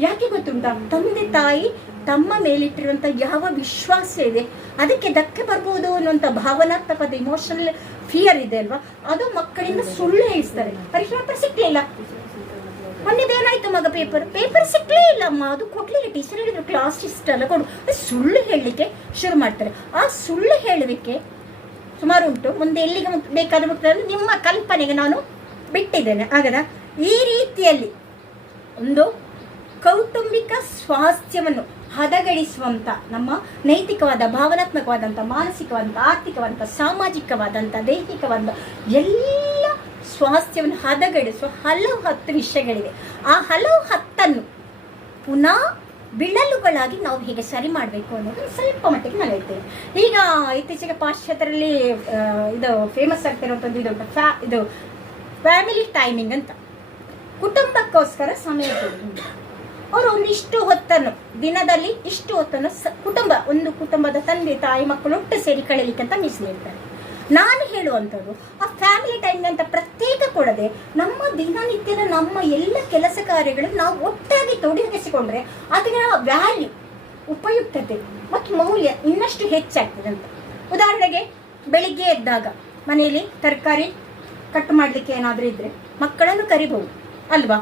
ಯಾಕೆ ಗೊತ್ತುಂಟಾ? ತಂದೆ ತಾಯಿ ತಮ್ಮ ಮೇಲಿಟ್ಟಿರುವಂಥ ಯಾವ ವಿಶ್ವಾಸ ಇದೆ ಅದಕ್ಕೆ ಧಕ್ಕೆ ಬರ್ಬೋದು ಅನ್ನುವಂಥ ಭಾವನಾತ್ಮಕವಾದ ಇಮೋಷನಲ್ ಫಿಯರ್ ಇದೆ ಅಲ್ವಾ, ಅದು ಮಕ್ಕಳಿಂದ ಸುಳ್ಳು ಹೇಳಿಸ್ತಾರೆ. ಪರೀಕ್ಷೆ ಪೇಪರ್ ಸಿಕ್ಲಿಲ್ಲ, ಮೊನ್ನೆದೇನಾಯ್ತು ಮಗ, ಪೇಪರ್ ಸಿಕ್ಲೇ ಇಲ್ಲಮ್ಮ, ಅದು ಕೊಡ್ಲಿಲ್ಲ, ಟೀಚರ್ ಹೇಳಿದ್ರು ಕ್ಲಾಸ್ ಇಷ್ಟೆಲ್ಲ ಕೊಡು, ಸುಳ್ಳು ಹೇಳಲಿಕ್ಕೆ ಶುರು ಮಾಡ್ತಾರೆ. ಆ ಸುಳ್ಳು ಹೇಳುವಿಕೆ ಸುಮಾರು ಉಂಟು. ಮುಂದೆ ಎಲ್ಲಿಗೆ ಬೇಕಾದ್ರೂ ಮುಟ್ತಾರೆ, ನಿಮ್ಮ ಕಲ್ಪನೆಗೆ ನಾನು ಬಿಟ್ಟಿದ್ದೇನೆ. ಆಗದ ಈ ರೀತಿಯಲ್ಲಿ ಒಂದು ಕೌಟುಂಬಿಕ ಸ್ವಾಸ್ಥ್ಯವನ್ನು ಹದಗೆಡಿಸುವಂಥ ನಮ್ಮ ನೈತಿಕವಾದ, ಭಾವನಾತ್ಮಕವಾದಂಥ, ಮಾನಸಿಕವಾದಂಥ, ಆರ್ಥಿಕವಾದಂಥ, ಸಾಮಾಜಿಕವಾದಂಥ, ದೈಹಿಕವಾದ ಎಲ್ಲ ಸ್ವಾಸ್ಥ್ಯವನ್ನು ಹದಗೆಡಿಸುವ ಹಲವು 10 ವಿಷಯಗಳಿವೆ. ಆ ಹಲವು 10 ಪುನಃ ಬಿಳಲುಗಳಾಗಿ ನಾವು ಹೇಗೆ ಸರಿ ಮಾಡಬೇಕು ಅನ್ನೋದು ಸ್ವಲ್ಪ ಮಟ್ಟಿಗೆ ನಾನು ಹೇಳ್ತೇನೆ. ಈಗ ಇತ್ತೀಚೆಗೆ ಪಾಶ್ಚಾತ್ಯರಲ್ಲಿ ಇದು ಫೇಮಸ್ ಆಗ್ತಿರೋಂಥದ್ದು ಇದು ಫ್ಯಾಮಿಲಿ ಟೈಮಿಂಗ್ ಅಂತ, ಕುಟುಂಬಕ್ಕೋಸ್ಕರ ಸಮಯ ಕೊಡುವುದು. ಅವರು ಒಂದಿಷ್ಟು ಹೊತ್ತನ್ನು, ದಿನದಲ್ಲಿ ಇಷ್ಟು ಹೊತ್ತನ್ನು ಒಂದು ಕುಟುಂಬದ ತಂದೆ ತಾಯಿ ಮಕ್ಕಳು ಒಟ್ಟು ಸೇರಿ ಕಳೀಲಿಕ್ಕೆ ಅಂತ ಮೀಸಲಿಡ್ತಾರೆ. ನಾನು ಹೇಳುವಂಥದ್ದು ಆ ಫ್ಯಾಮಿಲಿ ಟೈಮ್ ಅಂತ ಪ್ರತ್ಯೇಕ ಕೊಡದೆ ನಮ್ಮ ದಿನನಿತ್ಯದ ನಮ್ಮ ಎಲ್ಲ ಕೆಲಸ ಕಾರ್ಯಗಳನ್ನು ನಾವು ಒಟ್ಟಾಗಿ ತೊಡಗಿಸಿಕೊಂಡ್ರೆ ಅದರ ವ್ಯಾಲ್ಯೂ, ಉಪಯುಕ್ತತೆ ಮತ್ತು ಮೌಲ್ಯ ಇನ್ನಷ್ಟು ಹೆಚ್ಚಾಗ್ತದೆ ಅಂತ. ಉದಾಹರಣೆಗೆ ಬೆಳಿಗ್ಗೆ ಎದ್ದಾಗ ಮನೆಯಲ್ಲಿ ತರಕಾರಿ ಕಟ್ ಮಾಡಲಿಕ್ಕೆ ಏನಾದರೂ ಇದ್ದರೆ ಮಕ್ಕಳನ್ನು ಕರಿಬಹುದು ಅಲ್ವಾ.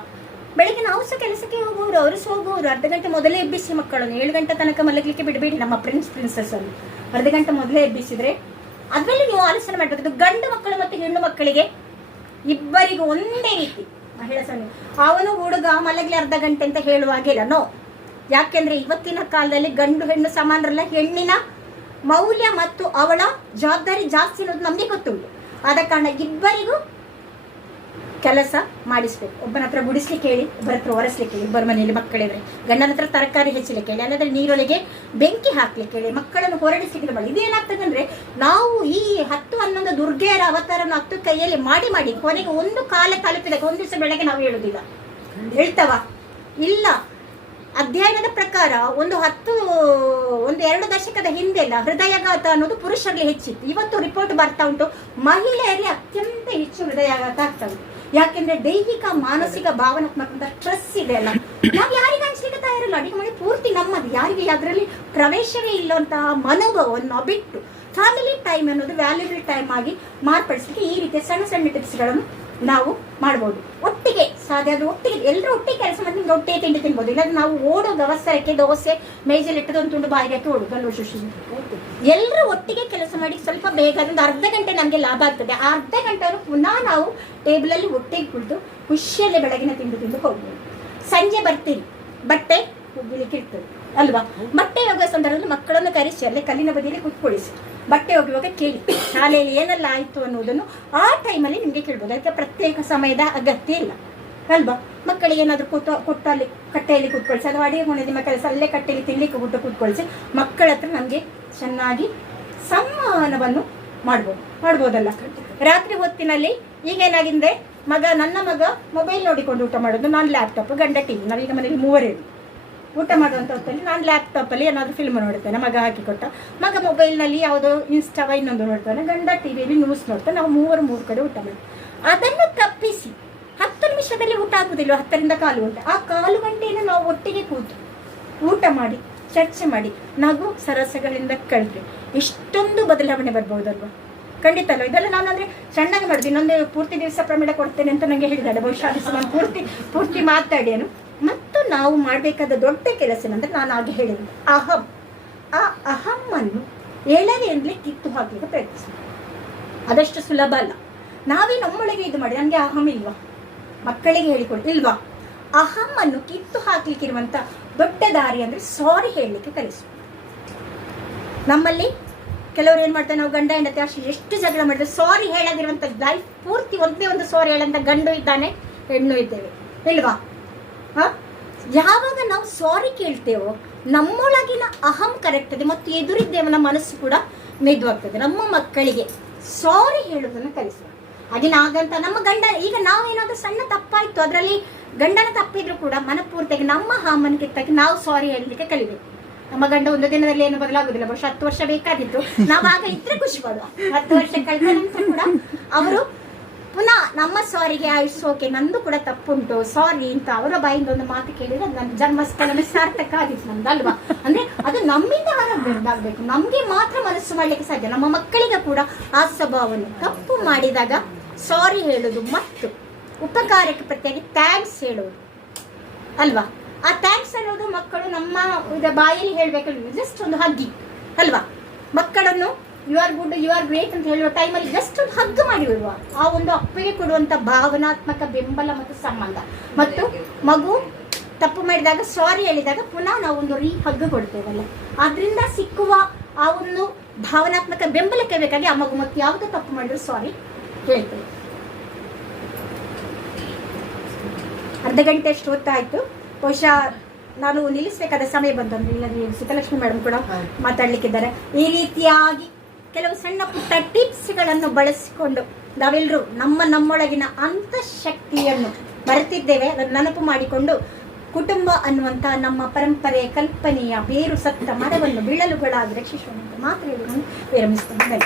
ಬೆಳಿಗ್ಗೆ ನಾವು ಸಹ ಕೆಲಸಕ್ಕೆ ಹೋಗೋರು, ಅವರು ಸಹ ಹೋಗೋರು. ಅರ್ಧ ಗಂಟೆ ಮೊದಲೇ ಎಬ್ಬಿಸಿ ಮಕ್ಕಳನ್ನು 7 ಗಂಟೆ ತನಕ ಮಲಗಲಿಕ್ಕೆ ಬಿಡಬೇಡಿ. ನಮ್ಮ ಪ್ರಿನ್ಸಸ್ ಅಲ್ಲಿ ಅರ್ಧ ಗಂಟೆ ಮೊದಲೇ ಎಬ್ಬಿಸಿದ್ರೆ ಅದರಲ್ಲಿ ನೀವು ಆಲೋಚನೆ ಮಾಡಬೇಕು. ಗಂಡು ಮಕ್ಕಳು ಮತ್ತು ಹೆಣ್ಣು ಮಕ್ಕಳಿಗೆ ಇಬ್ಬರಿಗೂ ಒಂದೇ ರೀತಿ ಮಹಿಳಾ ಸಂಘ, ಅವನು ಹುಡುಗ ಮಲಗಲಿ ಅರ್ಧ ಗಂಟೆ ಅಂತ ಹೇಳುವಾಗಿಲ್ಲ. ನೋ, ಯಾಕೆಂದ್ರೆ ಇವತ್ತಿನ ಕಾಲದಲ್ಲಿ ಗಂಡು ಹೆಣ್ಣು ಸಮಾನರಲ್ಲ. ಹೆಣ್ಣಿನ ಮೌಲ್ಯ ಮತ್ತು ಅವಳ ಜವಾಬ್ದಾರಿ ಜಾಸ್ತಿ ಅನ್ನೋದು ನಮಗೆ ಗೊತ್ತುಂಟು. ಆದ ಕಾರಣ ಇಬ್ಬರಿಗೂ ಕೆಲಸ ಮಾಡಿಸ್ಬೇಕು. ಒಬ್ಬನ ಹತ್ರ ಗುಡಿಸ್ಲಿಕ್ಕೆ ಹೇಳಿ, ಒಬ್ಬರ ಹತ್ರ ಒರೆಸ್ಲಿಕ್ಕೆ ಹೇಳಿ, ಇಬ್ಬರ ಮನೆಯಲ್ಲಿ ಮಕ್ಕಳಿದ್ರೆ ಗಂಡನ ಹತ್ರ ತರಕಾರಿ ಹೆಚ್ಚಲಿಕ್ಕೆ ಹೇಳಿ, ಅಲ್ಲದ್ರೆ ನೀರೊಳಗೆ ಬೆಂಕಿ ಹಾಕ್ಲಿಕ್ಕೆ ಹೇಳಿ, ಮಕ್ಕಳನ್ನು ಹೊರಡಿಸ್ಲಿಕ್ಕೆ ಮಾಡಿ. ಇದೇನಾಗ್ತದೆ ಅಂದ್ರೆ ನಾವು ಈ 10-11 ದುರ್ಗೆಯರ ಅವತಾರನ 10 ಕೈಯಲ್ಲಿ ಮಾಡಿ ಕೊನೆಗೆ ಒಂದು ಕಾಲ ತಲುಪಿದಾಗ ಒಂದು ದಿವಸ ಬೆಳಗ್ಗೆ ನಾವು ಹೇಳುದಿಲ್ಲ. ಹೇಳ್ತವ ಇಲ್ಲ. ಅಧ್ಯಯನದ ಪ್ರಕಾರ ಒಂದು 2 ದಶಕದ ಹಿಂದೆಲ್ಲ ಹೃದಯಾಘಾತ ಅನ್ನೋದು ಪುರುಷರಲ್ಲಿ ಹೆಚ್ಚಿತ್ತು. ಇವತ್ತು ರಿಪೋರ್ಟ್ ಬರ್ತಾ ಉಂಟು ಮಹಿಳೆಯರಲ್ಲಿ ಅತ್ಯಂತ ಹೆಚ್ಚು ಹೃದಯಾಘಾತ ಆಗ್ತಾ ಉಂಟು. ಯಾಕೆಂದ್ರೆ ದೈಹಿಕ, ಮಾನಸಿಕ, ಭಾವನಾತ್ಮಕ ಸ್ಟ್ರೆಸ್ ಇದೆ ಅಲ್ಲ. ನಾವು ಯಾರಿಗೆ ಹಂಚ್ಲಿಕ್ಕೆ ತಯಾರಿಲ್ಲ. ಅಡಿಗೆ ಮನೆ ಪೂರ್ತಿ ನಮ್ಮದು, ಯಾರಿಗೆ ಅದರಲ್ಲಿ ಪ್ರವೇಶವೇ ಇಲ್ಲಂತಹ ಮನೋಭಾವವನ್ನು ಬಿಟ್ಟು ಫ್ಯಾಮಿಲಿ ಟೈಮ್ ಅನ್ನೋದು ವ್ಯಾಲ್ಯೂಬಲ್ ಟೈಮ್ ಆಗಿ ಮಾರ್ಪಡಿಸಲಿಕ್ಕೆ ಈ ರೀತಿಯ ಸಣ್ಣ ಸಣ್ಣ ಟಿಪ್ಸ್ಗಳನ್ನು ನಾವು ಮಾಡ್ಬೋದು. ಒಟ್ಟಿಗೆ ಸಾಧ್ಯ ಅದು ಒಟ್ಟಿಗೆ ಎಲ್ಲರೂ ಒಟ್ಟಿಗೆ ಕೆಲಸ ಮಾಡಿ ನಿಮ್ಗೆ ಒಟ್ಟಿಗೆ ತಿಂಡಿ ತಿನ್ಬೋದು. ಇಲ್ಲಾಂದ್ರೆ ನಾವು ಓಡೋ ಅವಸರಕ್ಕೆ ದೋಸೆ ಮೇಜಲ್ಲಿ ಇಟ್ಟದೊಂದು ತುಂಡು ಬಾಯಿಗೆ ಹಾಕಿ ಓಡುದು ಅಲ್ವ ಶುಶಿ. ಎಲ್ಲರೂ ಒಟ್ಟಿಗೆ ಕೆಲಸ ಮಾಡಿ ಸ್ವಲ್ಪ ಬೇಗ ಒಂದು ಅರ್ಧ ಗಂಟೆ ನಮಗೆ ಲಾಭ ಆಗ್ತದೆ. ಆ ಅರ್ಧ ಗಂಟೆಯನ್ನು ಪುನಃ ನಾವು ಟೇಬಲಲ್ಲಿ ಒಟ್ಟಿಗೆ ಕುಳಿತು ಖುಷಿಯಲ್ಲೇ ಬೆಳಗಿನ ತಿಂದು ಹೋಗ್ಬೋದು. ಸಂಜೆ ಬರ್ತೀರಿ, ಬಟ್ಟೆ ಹೋಗ್ಲಿಕ್ಕೆ ಇರ್ತದೆ ಅಲ್ವಾ. ಬಟ್ಟೆ ಹೋಗುವ ಸಂದರ್ಭದಲ್ಲಿ ಮಕ್ಕಳನ್ನು ಕರೆಸಿ ಅಲ್ಲೇ ಕಲ್ಲಿನ ಬದಿಯಲ್ಲಿ ಕೂತ್ಕೊಳಿಸಿ ಬಟ್ಟೆ ಒಗೆಯುವಾಗ ಕೇಳಿ, ಶಾಲೆಯಲ್ಲಿ ಏನೆಲ್ಲ ಆಯಿತು ಅನ್ನೋದನ್ನು ಆ ಟೈಮಲ್ಲಿ ನಿಮಗೆ ಕೇಳ್ಬೋದು. ಅದಕ್ಕೆ ಪ್ರತ್ಯೇಕ ಸಮಯದ ಅಗತ್ಯ ಇಲ್ಲ ಅಲ್ವಾ. ಮಕ್ಕಳಿಗೆ ಏನಾದರೂ ಕೊಟ್ಟು ಅಲ್ಲಿ ಕಟ್ಟೆಯಲ್ಲಿ ಕೂತ್ಕೊಳಿಸಿ, ಅದು ಅಡಿಗೆ ಮನೆ ನಿಮ್ಮ ಕೆಲಸ ಅಲ್ಲೇ ಕಟ್ಟೆಯಲ್ಲಿ ತಿನ್ಲಿಕ್ಕೆ ಬಿಟ್ಟು ಕೂತ್ಕೊಳಿಸಿ ಮಕ್ಕಳ ಹತ್ರ ನಮಗೆ ಚೆನ್ನಾಗಿ ಸಂವಹನವನ್ನು ಮಾಡ್ಬೋದಲ್ಲ. ರಾತ್ರಿ ಹೊತ್ತಿನಲ್ಲಿ ಈಗೇನಾಗಿದೆ, ನನ್ನ ಮಗ ಮೊಬೈಲ್ ನೋಡಿಕೊಂಡು ಊಟ ಮಾಡೋದು, ನಾನು ಲ್ಯಾಪ್ಟಾಪ್, ಗಂಡ ಟಿವಿ. ನಾವೀಗ ಮನೇಲಿ 3 ಊಟ ಮಾಡುವಂಥ ಹೊತ್ತಲ್ಲಿ ನಾನು ಲ್ಯಾಪ್ಟಾಪಲ್ಲಿ ಏನಾದರೂ ಫಿಲ್ಮ್ ನೋಡ್ತೇನೆ, ಮಗ ಹಾಕಿಕೊಟ್ಟ. ಮಗ ಮೊಬೈಲ್ನಲ್ಲಿ ಯಾವುದೋ ಇನ್ಸ್ಟಾವ ಇನ್ನೊಂದು ನೋಡ್ತಾನೆ, ಗಂಡ ಟಿವಿಯಲ್ಲಿ ನ್ಯೂಸ್ ನೋಡ್ತಾನೆ. ನಾವು 3 ಕಡೆ ಊಟ ಮಾಡಿ ಅದನ್ನು ತಪ್ಪಿಸಿ 10 ನಿಮಿಷದಲ್ಲಿ ಊಟ ಆಗುದಿಲ್ಲ, 10ರಿಂದ 1/4 ಗಂಟೆ. ಆ 1/4 ಗಂಟೆಯನ್ನು ನಾವು ಒಟ್ಟಿಗೆ ಕೂತು ಊಟ ಮಾಡಿ ಚರ್ಚೆ ಮಾಡಿ ನಗು ಸರಸಗಳಿಂದ ಕಳೆದ್ರೆ ಇಷ್ಟೊಂದು ಬದಲಾವಣೆ ಬರ್ಬೋದಲ್ವ. ಖಂಡಿತ ಅಲ್ವ. ಇದೆಲ್ಲ ನಾನು ಅಂದರೆ ಸಣ್ಣಗೆ ಮಾಡಿದೆ. ಇನ್ನೊಂದು ಪೂರ್ತಿ ದಿವಸ ಪ್ರಮೇಳ ಕೊಡ್ತೇನೆ ಅಂತ ನನಗೆ ಹೇಳಿದ್ದಾಳೆ. ಬಹುಶಃ ನಾನು ಪೂರ್ತಿ ಮಾತಾಡೇನು. ಮತ್ತು ನಾವು ಮಾಡಬೇಕಾದ ದೊಡ್ಡ ಕೆಲಸ ಏನಂದ್ರೆ, ನಾನು ಆಗ ಹೇಳಿದೆ ಅಹಂ. ಆ ಅಹಮ್ಮನ್ನು ಎಳವೆಯಿಂದಲೇ ಕಿತ್ತು ಹಾಕಲಿಕ್ಕೆ ಪ್ರಯತ್ನಿಸಿ. ಅದಷ್ಟು ಸುಲಭ ಅಲ್ಲ. ನಾವೇ ನಮ್ಮೊಳಗೆ ಇದು ಮಾಡಿ ನನಗೆ ಅಹಂ ಇಲ್ವಾ, ಮಕ್ಕಳಿಗೆ ಹೇಳಿಕೊಡಿ ಇಲ್ವಾ. ಅಹಮ್ಮನ್ನು ಕಿತ್ತು ಹಾಕ್ಲಿಕ್ಕೆ ಇರುವಂಥ ದೊಡ್ಡ ದಾರಿ ಅಂದರೆ ಸಾರಿ ಹೇಳಲಿಕ್ಕೆ ಕಲಿಸು. ನಮ್ಮಲ್ಲಿ ಕೆಲವರು ಏನು ಮಾಡ್ತಾರೆ, ನಾವು ಗಂಡ ಹೆಂಡತಿ ಅಷ್ಟು ಎಷ್ಟು ಜಗಳ ಮಾಡಿದ್ರೆ ಸಾರಿ ಹೇಳದಿರುವಂಥ ಲೈಫ್ ಪೂರ್ತಿ ಒಂದೇ ಒಂದು ಸಾರಿ ಹೇಳಂತ ಗಂಡು ಇದ್ದಾನೆ, ಹೆಣ್ಣು ಇದ್ದೇವೆ ಇಲ್ವಾ. ಯಾವಾಗ ನಾವು ಸಾರಿ ಕೇಳ್ತೇವೋ ನಮ್ಮೊಳಗಿನ ಅಹಂ ಕರೆಕ್ಟ್ ಇದೆ ಮತ್ತು ಎದುರಿದ್ದೇವನ ಮನಸ್ಸು ಕೂಡ ಮೆದುವಾಗ್ತದೆ. ನಮ್ಮ ಮಕ್ಕಳಿಗೆ ಸಾರಿ ಹೇಳೋದನ್ನು ಕಲಿಸುವ. ಹಾಗಂತ ನಮ್ಮ ಗಂಡ, ಈಗ ನಾವೇನಾದ್ರೂ ಸಣ್ಣ ತಪ್ಪಾಯ್ತು, ಅದರಲ್ಲಿ ಗಂಡನ ತಪ್ಪಿದ್ರು ಕೂಡ ಮನಪೂರ್ತಿಯಾಗಿ ನಮ್ಮ ಹಾಮನ್ ಕಿತ್ತಾಗಿ ನಾವು ಸಾರಿ ಹೇಳಲಿಕ್ಕೆ ಕಲಿಬೇಕು. ನಮ್ಮ ಗಂಡ ಒಂದು ದಿನದಲ್ಲಿ ಏನು ಬದಲಾಗುದಿಲ್ಲ, ಬಹುಶಃ 10 ವರ್ಷ ಬೇಕಾದಿತ್ತು. ನಾವು ಆಗ ಇದ್ರೆ ಖುಷಿ ಪಡುವ. 10 ವರ್ಷ ಕಳೆದ ನಂತರ ಕೂಡ ಅವರು ಪುನಃ ನಮ್ಮ ಸಾರಿಗೆ ಆಯಿಸೋಕೆ ನಂದು ಕೂಡ ತಪ್ಪುಂಟು, ಸಾರಿ ಅಂತ ಅವರ ಬಾಯಿಂದ ಒಂದು ಮಾತು ಕೇಳಿದ್ರೆ ನನ್ನ ಜನ್ಮಸ್ಥಳನೇ ಸಾರ್ಥಕ ಆಗಿತ್ತು ನಮ್ದಲ್ವಾ. ಅಂದ್ರೆ ಅದು ನಮ್ಮಿಂದ ಹೊರಬರಬೇಕು, ನಮ್ಗೆ ಮಾತ್ರ ಮನಸ್ಸು ಮಾಡ್ಲಿಕ್ಕೆ ಸಾಧ್ಯ. ನಮ್ಮ ಮಕ್ಕಳಿಗೆ ಕೂಡ ಆ ಸ್ವಭಾವವನ್ನು, ತಪ್ಪು ಮಾಡಿದಾಗ ಸಾರಿ ಹೇಳುದು ಮತ್ತು ಉಪಕಾರಕ್ಕೆ ಪ್ರತಿಯಾಗಿ ಥ್ಯಾಂಕ್ಸ್ ಹೇಳುವುದು ಅಲ್ವಾ. ಆ ಥ್ಯಾಂಕ್ಸ್ ಅನ್ನೋದು ಮಕ್ಕಳು ನಮ್ಮ ಬಾಯಲ್ಲಿ ಹೇಳ್ಬೇಕಲ್ವ, ಜಸ್ಟ್ ಒಂದು ಹಗ್ಗಿ ಅಲ್ವಾ. ಮಕ್ಕಳನ್ನು you are good, you are great ಅಂತ ಹೇಳುವ ಟೈಮಲ್ಲಿ ಜಸ್ಟ್ ಒಂದು ಹಗ್ಗ ಮಾಡಿ ಬಿಡುವ, ಆ ಒಂದು ಅಪ್ಪಗೆ ಕೊಡುವಂಥ ಭಾವನಾತ್ಮಕ ಬೆಂಬಲ ಮತ್ತು ಸಂಬಂಧ. ಮತ್ತು ಮಗು ತಪ್ಪು ಮಾಡಿದಾಗ ಸಾರಿ ಹೇಳಿದಾಗ ಪುನಃ ನಾವು ಒಂದು ಹಗ್ಗ ಕೊಡ್ತೇವಲ್ಲ, ಅದರಿಂದ ಸಿಕ್ಕುವ ಆ ಒಂದು ಭಾವನಾತ್ಮಕ ಬೆಂಬಲಕ್ಕೆ ಬೇಕಾಗಿ ಆ ಮಗು ಮತ್ತೆ ಯಾವುದೇ ತಪ್ಪು ಮಾಡಿದ್ರು ಸಾರಿ ಹೇಳ್ತೇವೆ. ಅರ್ಧ ಗಂಟೆ ಅಷ್ಟು ಹೊತ್ತಾಯಿತು, ಬಹುಶಃ ನಾನು ನಿಲ್ಲಿಸಬೇಕಾದ ಸಮಯ ಬಂತಂದ್ರೆ, ಇಲ್ಲಂದ್ರೆ ಸೀತಾಲಕ್ಷ್ಮಿ ಮೇಡಮ್ ಕೂಡ ಮಾತಾಡ್ಲಿಕ್ಕಿದ್ದಾರೆ. ಈ ರೀತಿಯಾಗಿ ಕೆಲವು ಸಣ್ಣ ಪುಟ್ಟ ಟಿಪ್ಸ್ಗಳನ್ನು ಬಳಸಿಕೊಂಡು ನಾವೆಲ್ಲರೂ ನಮ್ಮೊಳಗಿನ ಅಂತಃಶಕ್ತಿಯನ್ನು ಬರೆತಿದ್ದೇವೆ. ಅದನ್ನು ನೆನಪು ಮಾಡಿಕೊಂಡು ಕುಟುಂಬ ಅನ್ನುವಂಥ ನಮ್ಮ ಪರಂಪರೆ ಕಲ್ಪನೆಯ ಬೇರು ಸತ್ತ ಮರವನ್ನು ಬಿಳಲುಗಳಾಗಿ ರಕ್ಷಿಸೋಣ ಅಂತ ಮಾತ್ರ ಹೇಳಿ ವಿರಮಿಸ್ತೇನೆ.